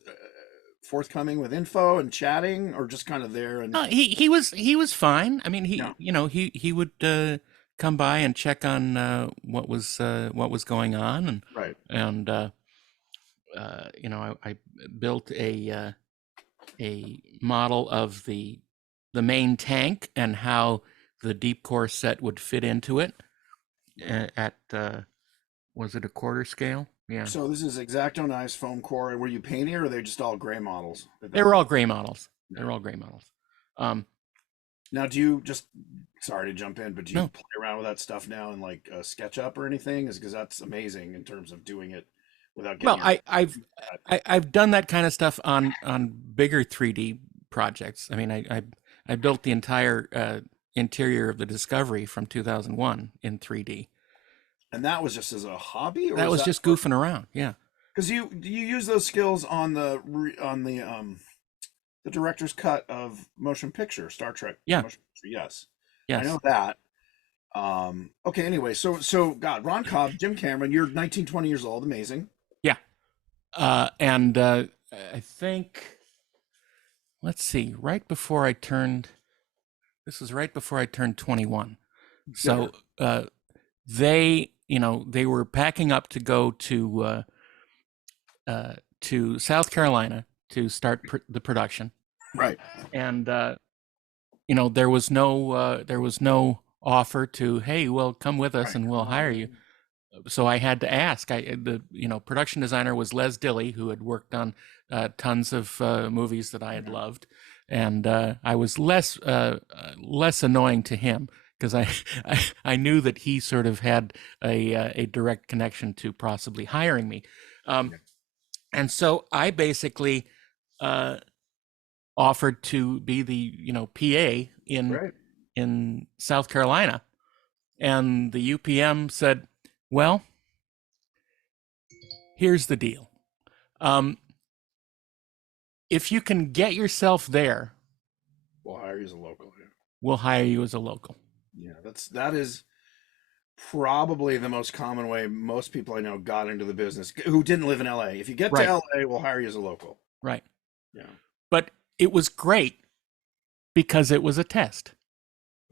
forthcoming with info and chatting, or just kind of there? And He was fine. I mean, Yeah. he would come by and check on what was going on, right. and I built a model of the the main tank and how the deep core set would fit into it at was it a quarter scale? Yeah. So this is X-Acto knives, foam core. Were you painting, or are they just all gray models at They that were all point? gray models. They Yeah. were all gray models. Um, Now, do you just, sorry to jump in, but do you no, play around with that stuff now in like SketchUp or anything? Is because that's amazing in terms of doing it without getting well, your. I've done that kind of stuff on bigger 3D projects. I mean, I built the entire interior of the Discovery from 2001 in 3D. And that was just as a hobby, or That was was that just goofing around. Yeah. because you use those skills on the director's cut of motion picture Star Trek Yeah. motion picture? Yes, I Yes. know that. Okay. Anyway, so God, Ron Cobb, Jim Cameron, you're 19, 20 years old. Amazing. Yeah. And I think, let's see, this was right before I turned 21. So they were packing up to go to South Carolina to start the production. Right. And, there was no offer to, hey, well, come with us Right. and we'll Come on, hire you. man. So I had to ask. The production designer was Les Dilly, who had worked on tons of movies that I had loved, and I was less annoying to him because I knew that he sort of had a direct connection to possibly hiring me, and so I basically offered to be the PA Right. in South Carolina, and the UPM said, well, here's the deal. If you can get yourself there, We'll hire you as a local. we'll hire you as a local. Yeah, that is probably the most common way most people I know got into the business who didn't live in LA. If you get to Right. LA, we'll hire you as a local. Right. Yeah. But it was great because it was a test.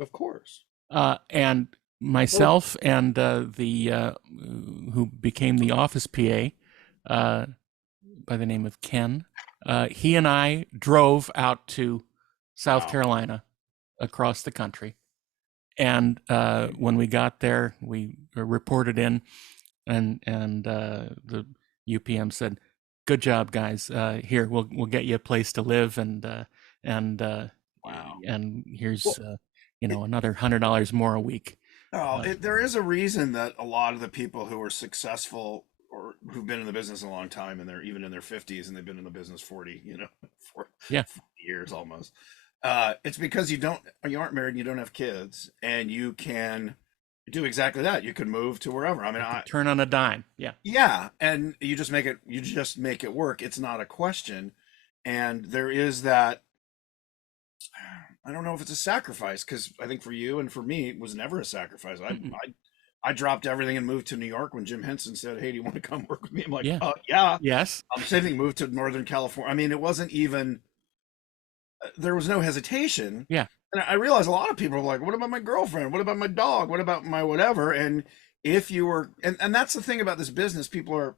Of course. And myself and the who became the office PA by the name of Ken, he and I drove out to South Wow. Carolina across the country. And when we got there, we reported in, and the UPM said, "Good job, guys. Here, we'll get you a place to live, and Wow. and here's Well, another $100 more a week." there is a reason that a lot of the people who are successful or who've been in the business a long time and they're even in their 50s and they've been in the business 40, for Yeah. 40 years almost. It's because you aren't married and you don't have kids, and you can do exactly that. You can move to wherever. I mean, Turn on a dime. Yeah. yeah, and you just make it work. It's not a question. And there is that, I don't know if it's a sacrifice, because I think for you and for me, it was never a sacrifice. I dropped everything and moved to New York when Jim Henson said, "Hey, do you want to come work with me?" I'm like, Yeah. yeah. Yes. Same thing, moved to Northern California. I mean, it wasn't even, there was no hesitation. Yeah. And I realize a lot of people are like, what about my girlfriend? What about my dog? What about my whatever? And if you were, and that's the thing about this business, people are,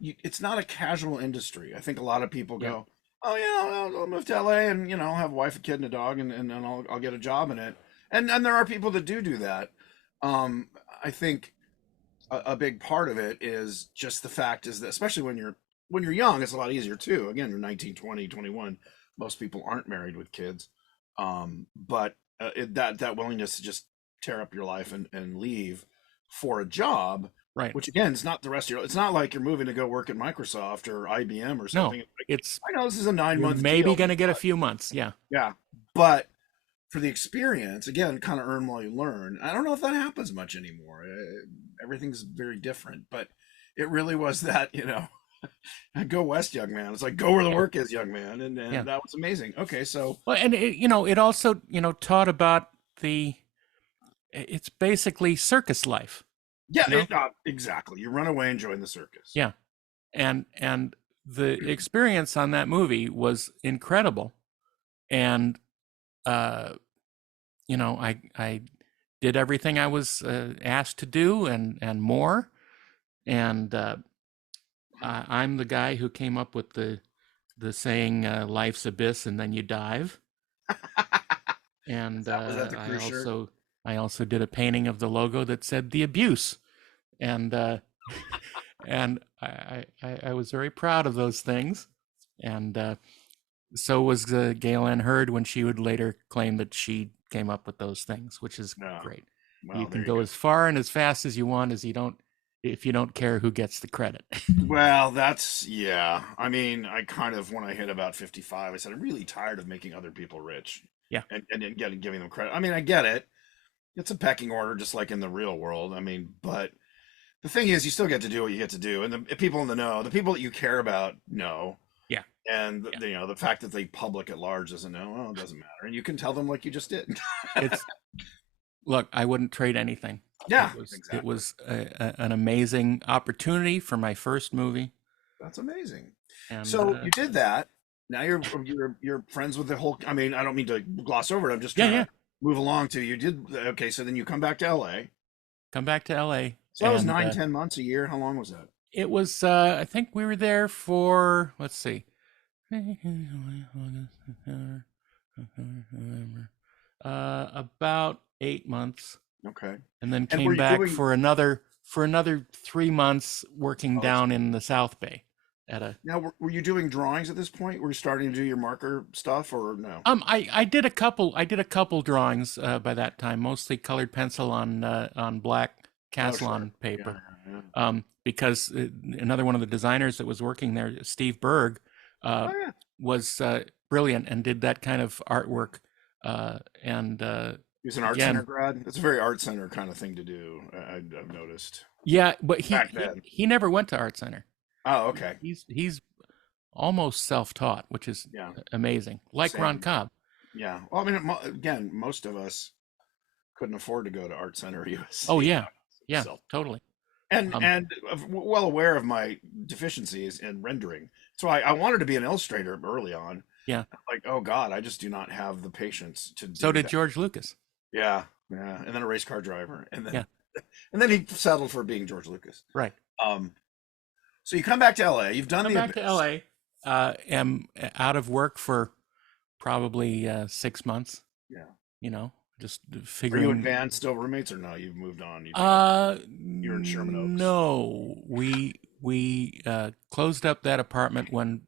it's not a casual industry. I think a lot of people Yeah. go, oh yeah, I'll move to LA and I'll have a wife, a kid, and a dog, and I'll get a job in it. And there are people that do that. I think a big part of it is just the fact is that, especially when you're young, it's a lot easier too. Again, you're 19, 20, 21. Most people aren't married with kids. But that willingness to just tear up your life and leave for a job, Right. which again is not the rest of your. It's not like you're moving to go work at Microsoft or IBM or No, something. it's I know this is a 9 you're month maybe deal. going to get a few months. Yeah. Yeah, but for the experience, again, kind of earn while you learn. I don't know if that happens much anymore. Everything's very different, but it really was that, go west, young man. It's like, go where the work is, young man. And Yeah. that was amazing. Okay. So, Well, and it also taught about it's basically circus life. yeah, exactly. You run away and join the circus. Yeah. And the experience on that movie was incredible. And I did everything I was asked to do and more. And I'm the guy who came up with the saying, "Life's abyss and then you dive." And Was that the crew shirt? I also did a painting of the logo that said "The Abuse," and and I was very proud of those things, and so was Gail Ann Hurd when she would later claim that she came up with those things, which is No. great. You Well, can there you go go. as far and as fast as you want, as you don't, if you don't care who gets the credit. Well, that's yeah. I mean, I kind of when I hit about 55, I said I'm really tired of making other people rich Yeah, and giving them credit. I mean, I get it. It's a pecking order, just like in the real world. I mean, but the thing is, you still get to do what you get to do, and the people in the know, the people that you care about, know. yeah, And yeah. the fact that the public at large doesn't know, well, it doesn't matter, and you can tell them like you just did. It's Look, I wouldn't trade anything. Yeah, It exactly. was an amazing opportunity for my first movie, That's amazing. and So you did that. Now you're friends with the whole. I mean, I don't mean to gloss over it. I'm just yeah, trying yeah. to move along to you did okay. So then you come back to LA. Come back to LA, So that was and 9, 10 months, a year. How long was that? it was. I think we were there for, let's see, about 8 months, Okay. and then And were came you back doing? for another 3 months working Oh, down in the South Bay at a. now were you doing drawings at this point? Were you starting to do your marker stuff or no? I did a couple drawings by that time, mostly colored pencil on black Oh, sure. Caslon Yeah, paper. yeah, yeah. Because another one of the designers that was working there, Steve Berg, uh, Oh yeah. was brilliant and did that kind of artwork. And He was an art center again, grad. It's a very art center kind of thing to do. I've noticed yeah, but back then. he never went to art center. Oh, okay. He's almost self-taught, which is Yeah, amazing. Like Ron same. Cobb. Yeah. Well, I mean, again, most of us couldn't afford to go to Art Center Oh USC. yeah, yeah, So, totally. and Um, and well aware of my deficiencies in rendering. So I wanted to be an illustrator early on. yeah. Like, oh God, I just do not have the patience to So do did that. George Lucas. Yeah, yeah. And then a race car driver, Yeah, and then he settled for being George Lucas. right. Um, so you come back to LA. You've done Come the back to Abyss. LA. Am out of work for probably 6 months. Yeah. You know, just Are you and figuring. Van still roommates or no? You've moved on. You've got you're in Sherman Oaks. No, we closed up that apartment when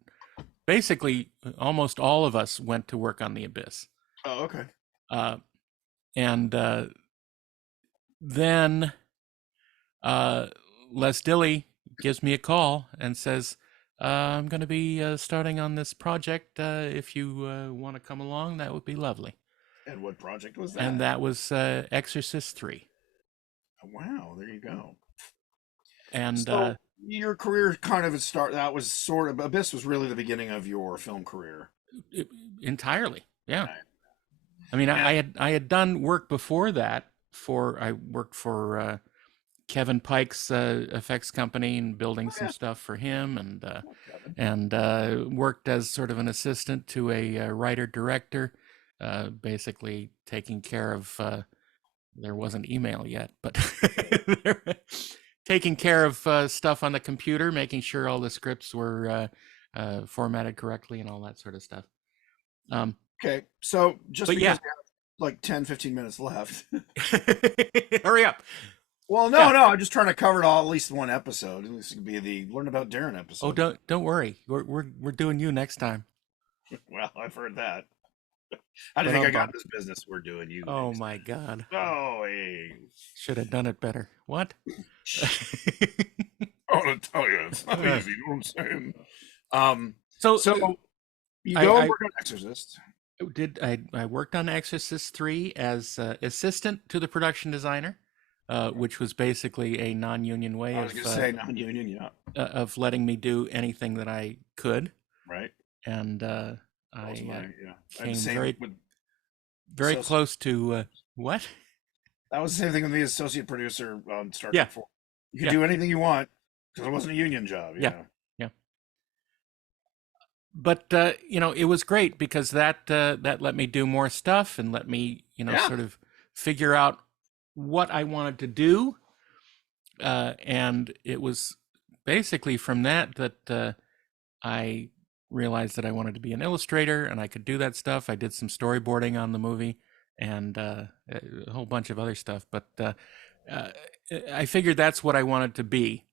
basically almost all of us went to work on the Abyss. Oh, okay. Uh, and then uh, Les Dilly gives me a call and says, "I'm going to be starting on this project. If you want to come along, that would be lovely." And what project was And that? that was Exorcist 3. Wow, there you go. And So your career kind of start. That was sort of Abyss was really the beginning of your film career. it, entirely, yeah. Right. I mean, And I had done work before that. I worked for Kevin Pike's effects company and building oh some yeah, stuff for him, oh, Kevin. and worked as sort of an assistant to a writer director, basically taking care of. There wasn't email yet, but taking care of stuff on the computer, making sure all the scripts were formatted correctly and all that sort of stuff. Um, Okay, so just but yeah, because we have like 10, 15 minutes left. hurry up. Well, Yeah. no, I'm just trying to cover it all, at least one episode. This could be the Learn About Darren Oh, episode. don't worry. We're doing you next time. Well, I've heard that. How do you But think I got in this business? We're doing you oh next. my God, Oh, hey. should have done it better. What? I want to tell you, it's not Uh, easy. You know what I'm saying? Um, so so you go and I work on Exorcist. I worked on Exorcist 3 as assistant to the production designer, which was basically a non-union way I was gonna say non-union, yeah, of letting me do anything that I could, right. and That was I my yeah. I had the came same with very associate. close to what? That was the same thing with the associate producer on Star Yeah, Trek 4. You could yeah, do anything you want because it wasn't a union job. yeah, Yeah, yeah. But it was great because that let me do more stuff and let me, yeah. sort of figure out what I wanted to do, and it was basically from that I realized that I wanted to be an illustrator and I could do that stuff. I did some storyboarding on the movie and a whole bunch of other stuff. But uh, I figured that's what I wanted to be,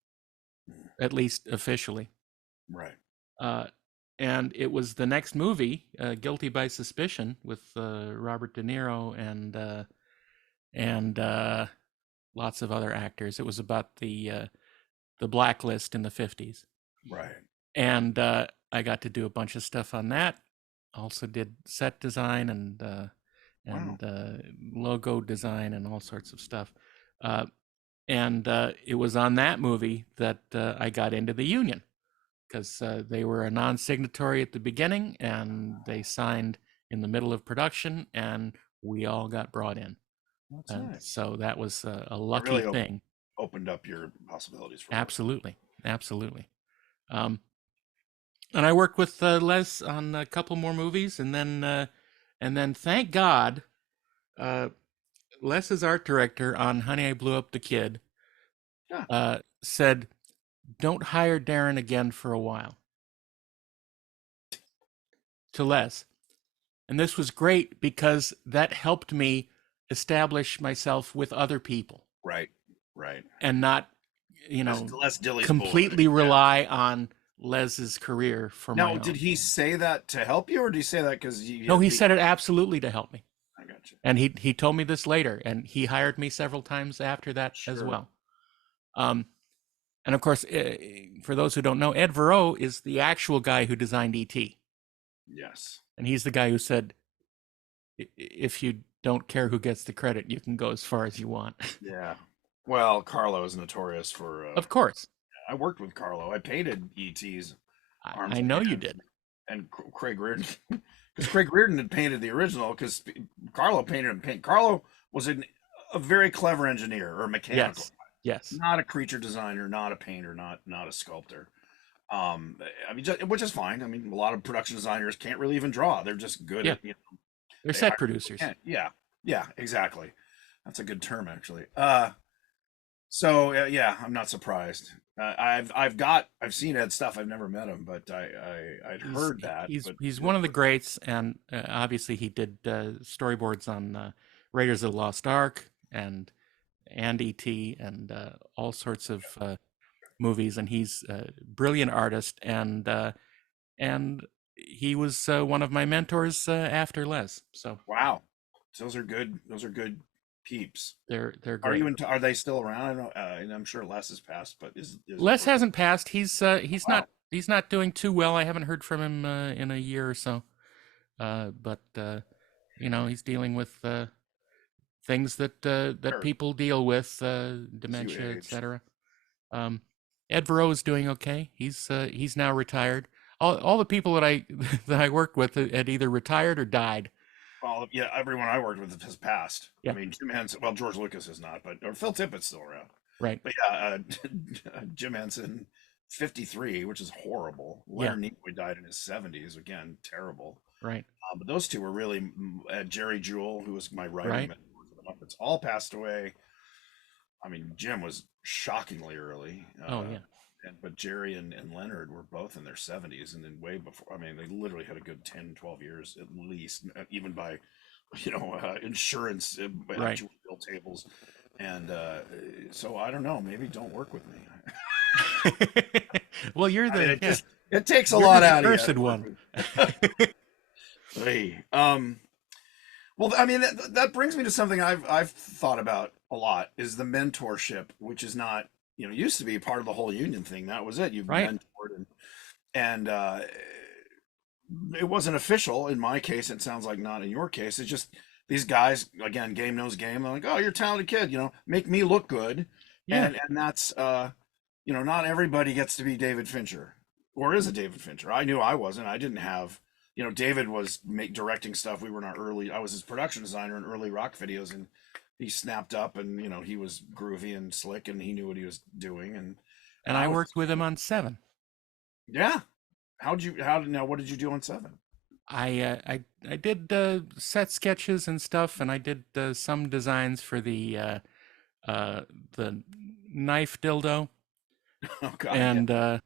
at least officially. Right. Uh, and it was the next movie, Guilty by Suspicion, with Robert De Niro and lots of other actors. It was about the blacklist in the 50s. Right. And I got to do a bunch of stuff on that. Also did set design and Wow. logo design and all sorts of stuff. And it was on that movie that I got into the union, because they were a non-signatory at the beginning and they signed in the middle of production, and we all got brought in. That's And nice. so that was a It lucky really thing. opened up your possibilities for work. Absolutely, absolutely. Um, and I worked with Les on a couple more movies, and then thank God, uh, Les's art director on Honey I Blew Up the Kid Yeah. said, "Don't hire Daren again for a while." To Les, and this was great because that helped me establish myself with other people Right. Right. and not, Less Dilly's bullshit. completely Yeah. rely on Les's career for my Now, did own. he say that to help you, or did he say that because you No, had he the? said it absolutely to help me. I got you. And he told me this later, and he hired me several times after that as Sure. well. And of course, for those who don't know, Ed Verreau is the actual guy who designed E.T. Yes. And he's the guy who said, if you don't care who gets the credit, you can go as far as you want. Yeah. Well, Carlo is notorious for. Of course. I worked with Carlo. I painted E.T.'s arms I and know you hands, did. and Craig Reardon, because Craig Reardon had painted the original. Because Carlo painted him. Carlo was a very clever engineer or mechanical, Yes. not a creature designer, not a painter, not a sculptor. I mean, which is fine. I mean, a lot of production designers can't really even draw. They're just good Yeah. at, They're they set hire producers. Yeah, yeah, exactly. That's a good term, actually. So yeah, I'm not surprised. I've seen Ed's stuff. I've never met him, but I'd heard that. But He's one of the greats, and obviously he did storyboards on Raiders of the Lost Ark and E.T. and all sorts of movies, and he's a brilliant artist, and he was one of my mentors after Les. So wow, those are good. Those are good peeps. they're Are great. you into? Are they still around? I don't know. And I'm sure Les has passed, but is Les hasn't passed. He's wow. not doing too well. I haven't heard from him in a year or so. But he's dealing with things that Sure. people deal with, As you dementia, age. etc. Ed Verreau is doing okay. He's now retired. All the people that I that I worked with had either retired or died. Well, yeah, everyone I worked with has passed. I Yeah, mean, Jim Henson. Well, George Lucas is not, but or Phil Tippett's still around. right. But yeah, Jim Henson, 53, which is horrible. Yeah, Leonard Nimoy died in his 70s. Again, terrible. right, But those two were really Jerry Jewell, who was my writing right. mentor for the Muppets, all passed away. I mean, Jim was shockingly early. Oh yeah, But Jerry and Leonard were both in their 70s and then way before. I mean, they literally had a good 10, 12 years at least, even by, insurance, by right. actual bill tables. And so I don't know, maybe don't work with me. Well, you're I mean, the it takes a you're lot the out of you. cursed one. Hey, well, I mean that brings me to something I've thought about a lot is the mentorship, which is not used to be part of the whole union thing. That was it. You've Right. mentored and it wasn't official in my case. It sounds like not in your case. It's just these guys again, game knows game. They're like, oh, you're a talented kid. Make me look good, Yeah. and that's not everybody gets to be David Fincher or is a David Fincher. I knew I wasn't. I didn't have. David was directing stuff. We were in our early. I was his production designer in early rock videos, and he snapped up, and he was groovy and slick, and he knew what he was doing, and And I I was. worked with him on Seven. Yeah. What did you do on Seven? I did set sketches and stuff, and I did some designs for the knife dildo, Oh God, yeah, and that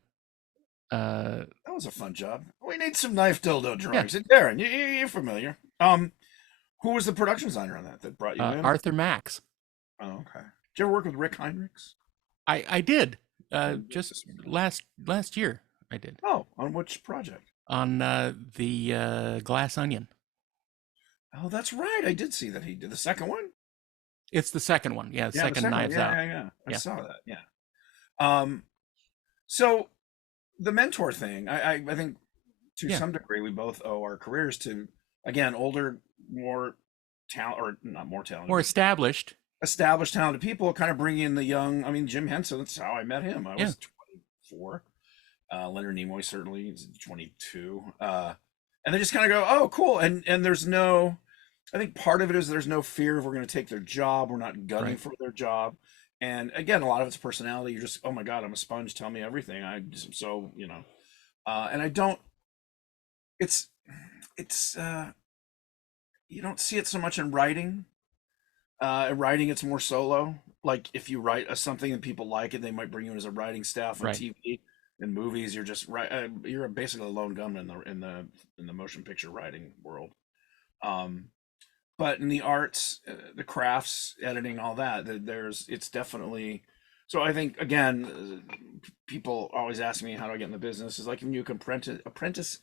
was a fun job. We need some knife dildo Yeah, drawings. And Darren, you're familiar. Who was the production designer on that brought you in? Arthur Max. Oh, okay. Did you ever work with Rick Heinrichs? I did Or did just this one? last year. I did Oh, on which project? on the Glass Onion. Oh, that's right. I did see that he did the second one. It's the second one. Yeah, the Yeah, the second second one. Knives Yeah, Out. yeah, yeah. I Yeah. saw that. Yeah. Um, so the mentor thing, I think to Yeah. some degree we both owe our careers to, again, older, more talent, or not more talented, More but established. established, talented people, kind of bring in the young. I mean, Jim Henson. That's how I met him. I Yeah. was 24. Leonard Nimoy certainly is 22. And they just kind of go, "Oh, cool." And there's no. I think part of it is there's no fear of we're going to take their job. We're not gunning Right. for their job. And again, a lot of it's personality. You're just, oh my God, I'm a sponge. Tell me everything. I just so and I don't. It's you don't see it so much in writing. In writing, it's more solo. Like if you write something and people like it, they might bring you in as a writing staff on Right. TV. In movies, you're just right. You're basically a lone gunman in the motion picture writing world. Um, but in the arts, the crafts, editing, all that, it's definitely. So I think again, people always ask me how do I get in the business. Is like when you can apprentice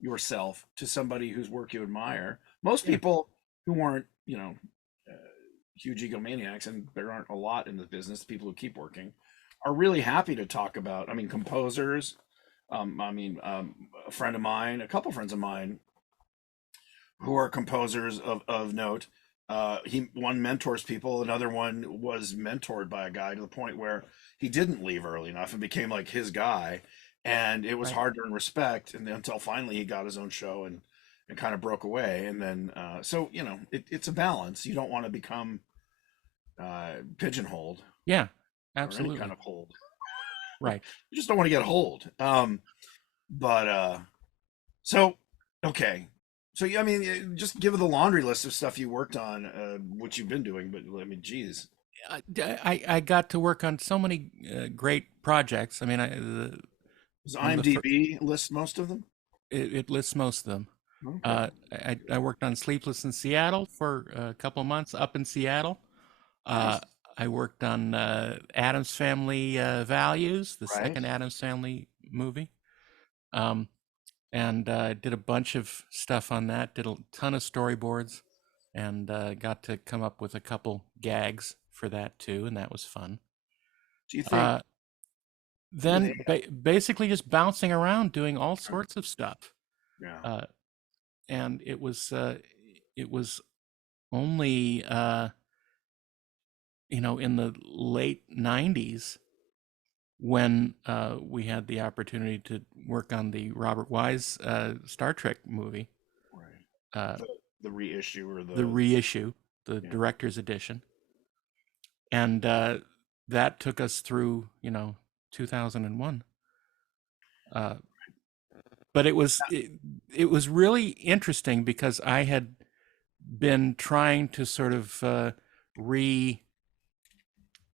yourself to somebody whose work you admire. Most Yeah. people who aren't, uh, huge egomaniacs, and there aren't a lot in the business, people who keep working, are really happy to talk about. I mean, composers. A friend of mine, a couple friends of mine, who are composers of note. One mentors people, another one was mentored by a guy to the point where he didn't leave early enough and became like his guy, and it was Right. hard to earn respect. And until finally he got his own show and kind of broke away. And then so it's a balance. You don't want to become pigeonholed Yeah. or any kind Absolutely. of hold. Right. You just don't want to get hold. But so okay. So yeah, I mean, just give the laundry list of stuff you worked on, what you've been doing. But I mean, geez, I got to work on so many great projects. I mean, does one of the fir- IMDb list most of them? it lists most of them. Okay, I worked on Sleepless in Seattle for a couple of months up in Seattle. Uh, nice. I worked on Adam's Family Values, the Right. second Adam's Family movie, um, and did a bunch of stuff on that. Did a ton of storyboards, and got to come up with a couple gags for that too, and that was fun. Do you think Uh, with then basically just bouncing around doing all sorts of stuff, yeah, uh, and it was only in the late '90s when we had the opportunity to work on the Robert Wise Star Trek movie, right, uh, the the reissue or the the reissue, the yeah, director's edition, and that took us through 2001. Uh, but it was really interesting because I had been trying to sort of re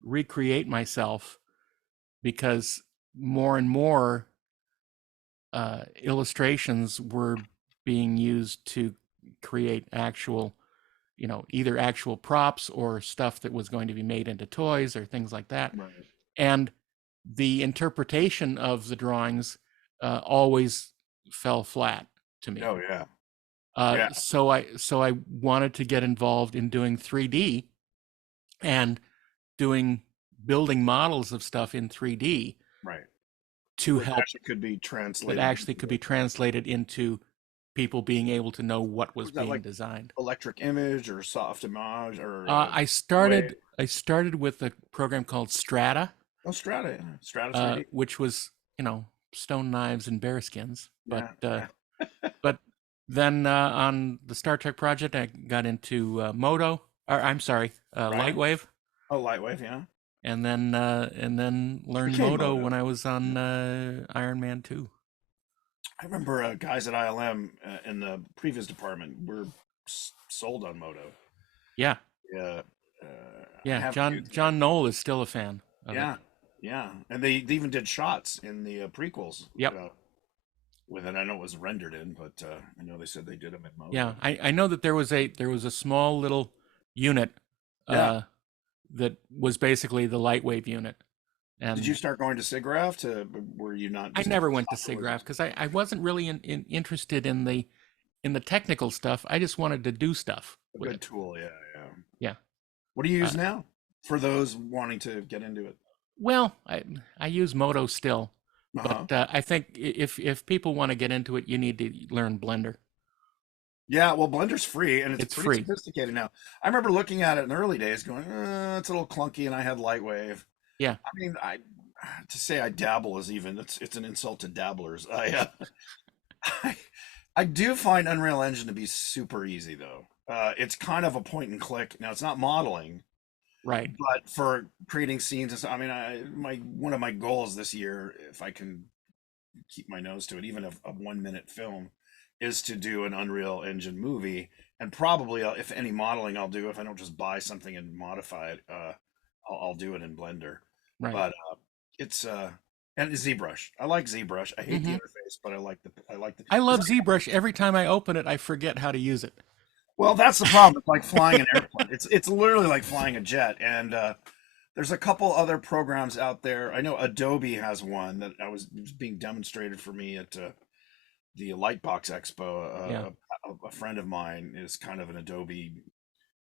recreate myself because more and more illustrations were being used to create actual, either actual props or stuff that was going to be made into toys or things like that. right. And the interpretation of the drawings always fell flat to me. Oh yeah, yeah, So I wanted to get involved in doing 3D and doing building models of stuff in 3D right. to Which help actually could be that translated actually into could be translated into people being able to know what was was that being like designed. electric image or soft image or I wave? started I started with a program called Strata, Oh, Strata, yeah. Strata 3D. which was stone knives and bearskins. Yeah, yeah. But then on the Star Trek project, I got into Moto, or I'm sorry, Right. Lightwave, Oh, Lightwave, yeah. and then learned Became Moto Moto. when I was on Iron Man 2. I remember guys at ILM in the previous department were sold on Moto. Yeah, Yeah, I yeah. have John used it. John Knoll is still a fan of it. Yeah, yeah, and they even did shots in the prequels. Yep. with it. I know it was rendered in, but I know they said they did them in Yeah, Modo. I know that there was a small little unit Yeah. uh, that was basically the Lightwave unit, Did you and start going to SIGGRAPH to? Were you not I just never went to software was SIGGRAPH because I wasn't really interested in the technical stuff. I just wanted to do stuff a with good it. tool? Yeah, yeah. Yeah. What do you use Uh, now for those wanting to get into it? well, I use Moto still, Uh but huh. I think if people want to get into it, you need to learn Blender. Yeah, well, Blender's free and it's It's pretty free. sophisticated now. I remember looking at it in the early days, going, "It's a little clunky," and I had Lightwave. Yeah. I mean, I to say I dabble is even it's an insult to dabblers. I I do find Unreal Engine to be super easy though. It's kind of a point and click. Now it's not modeling, Right. but for creating scenes and stuff. I mean, my one of my goals this year, if I can keep my nose to it, even a 1 minute film, is to do an Unreal Engine movie. And probably, if any modeling I'll do, if I don't just buy something and modify it, I'll do it in Blender. Right. But it's and ZBrush. I like ZBrush. I hate the Hmm. interface, but I like the I because love ZBrush. Every time I open it, I forget how to use it. well, that's the problem. It's like flying an airplane. It's literally like flying a jet. And there's a couple other programs out there. I know Adobe has one that it was being demonstrated for me at the Lightbox Expo. Yeah. A friend of mine is kind of an Adobe,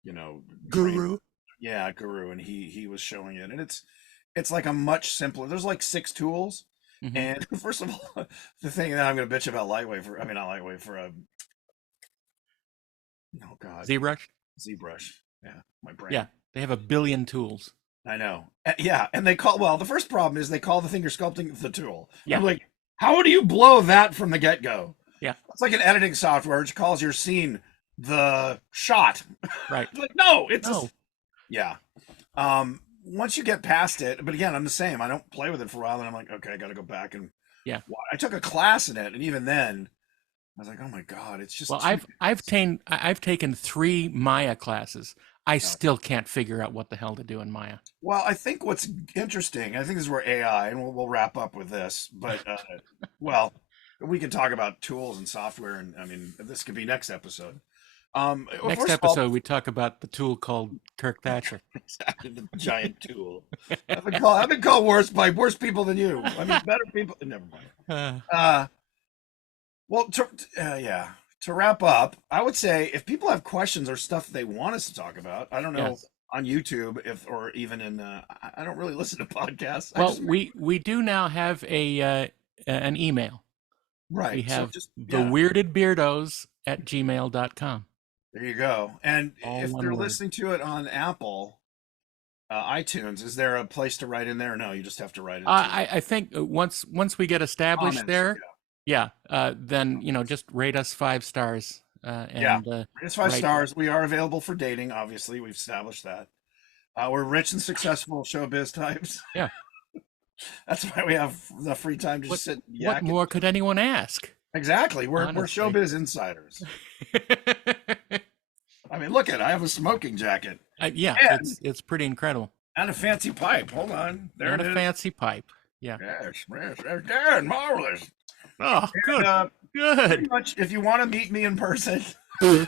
trainer. Guru. Yeah, guru, and he was showing it, and it's like a much simpler. There's like 6 tools, Hmm. and first of all, the thing that I'm going to bitch about Lightwave for, I mean not Lightwave for oh God, ZBrush. ZBrush. Yeah, my Yeah. brain. They have a billion tools. I know. Yeah, and the first problem is they call the thing you're sculpting the tool. Yeah. I'm like, how do you blow that from the get go? Yeah. It's like an editing software which calls your scene the shot. Right. Like, no, it's a No. yeah. Once you get past it, but again, I'm the same. I don't play with it for a while, and I'm like, okay, I got to go back and. Yeah. I took a class in it, and even then, I was like, oh my god, it's just Well, too. I've taken 3 Maya classes. I Uh, still can't figure out what the hell to do in Maya. Well, I think what's interesting, I think this is where AI, and we'll wrap up with this, but well, we can talk about tools and software, and I mean, this could be next episode. Next First of all, episode, we talk about the tool called Kirk Thatcher. exactly the giant tool. I've been called worse by worse people than you. I mean, better people. Never mind. Uh, Uh, well, yeah. To wrap up, I would say if people have questions or stuff they want us to talk about, I don't know yes. on YouTube or even in I don't really listen to podcasts. I Well, just we do now have an email. We right. So have just yeah, thewirdedbeardos@gmail.com. there you go. And All if one they're word. listening to it on Apple iTunes, is there a place to write in there? No, you just have to write into I think once we get established comments. there, yeah, then just rate us 5 stars Yeah, and it's five write. stars. We are available for dating. Obviously, we've established that. We're rich and successful showbiz types. Yeah. That's why we have the free time to What just sit and what yak. more could anyone ask? Exactly. We're Honestly. showbiz insiders. I mean, look at it. I have a smoking jacket Yeah, and it's pretty incredible. and a fancy pipe. Hold on. There And it a is. fancy pipe. Yeah. Yes, yes, yes, Darren, marvelous. Oh, And good. pretty Good. much, if you want to meet me in person, You,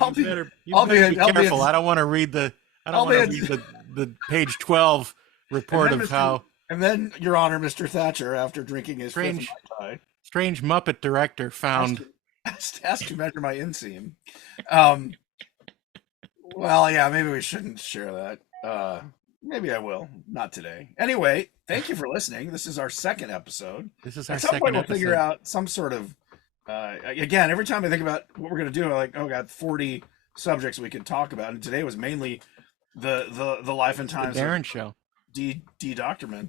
I'll you be, better you I'll be, better be I'll be, careful. I don't want to read the I don't I'll want be, to read the page 12 and report then of Mr. how And then, Your Honor, Mr. Thatcher, after drinking his fifth strange Mai Tai, strange Muppet director asked found. to, asked to measure my inseam. Um, well, yeah, maybe we shouldn't share that. Maybe I will. Not today. Anyway, thank you for listening. This is our second episode. This is our At some point, second we'll figure episode. out some sort of. Again, every time I think about what we're going to do, I'm like, oh, God, 40 subjects we could talk about. And today was mainly the life and The times of Daren show. D Doctorman.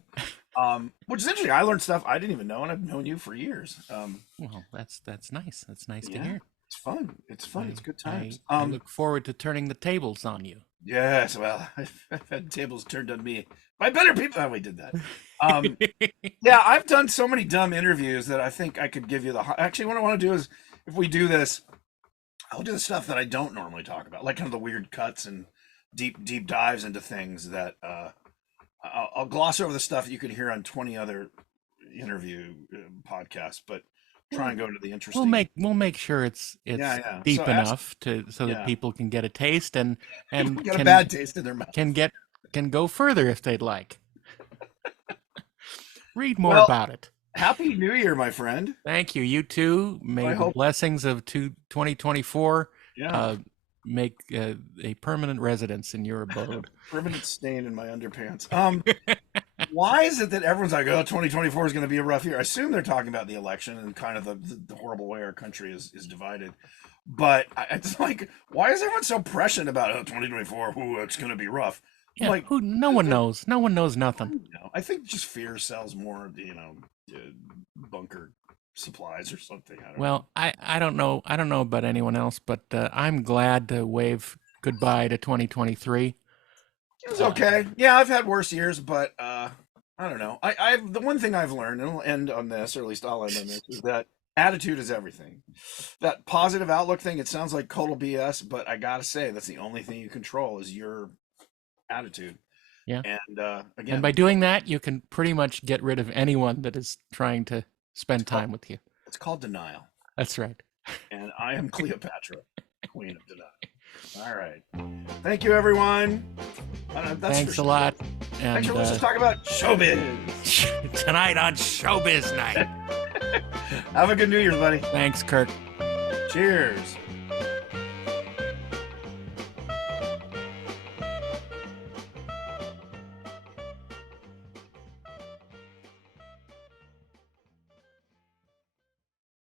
Which is interesting. I learned stuff I didn't even know, and I've known you for years. Well, that's nice. That's nice to Yeah, hear. it's fun. It's fun. It's good times. I look forward to turning the tables on you. Yes. Well, I've had tables turned on me by better people. Oh, we did that. Um, yeah, I've done so many dumb interviews that I think I could give you Actually, what I want to do is, if we do this, I'll do the stuff that I don't normally talk about, like kind of the weird cuts and deep dives into things that I'll gloss over the stuff that you can hear on 20 other interview podcast, but try and go to the interesting. We'll make sure it's Yeah. deep So enough so that people can get a taste and get a bad taste in their mouth. Can go further if they'd like. Read more about it. Happy New Year, my friend. Thank you. You too. May the blessings of 2024 make a permanent residence in your abode. Permanent stain in my underpants. Why is it that everyone's like, oh, 2024 is going to be a rough year? I assume they're talking about the election and kind of the horrible way our country is divided. But it's like, why is everyone so prescient about 2024? Ooh, it's going to be rough. Yeah, like, no one knows. No one knows nothing. I think just fear sells more, bunker supplies or something. I don't know. I don't know about anyone else, but I'm glad to wave goodbye to 2023. It was okay. Yeah, I've had worse years, but I don't know. The one thing I've learned, and I'll end on this, or at least I'll end on this, is that attitude is everything. That positive outlook thing, it sounds like total BS, but I gotta say that's the only thing you control is your attitude. Yeah. And again, and by doing that, you can pretty much get rid of anyone that is trying to spend time with you. It's called denial. That's right. And I am Cleopatra, Queen of Denial. All right. Thank you, everyone. Thanks a lot. And thanks for listening to talk about showbiz tonight on Showbiz Night. Have a good New Year's, buddy. Thanks, Kirk. Cheers.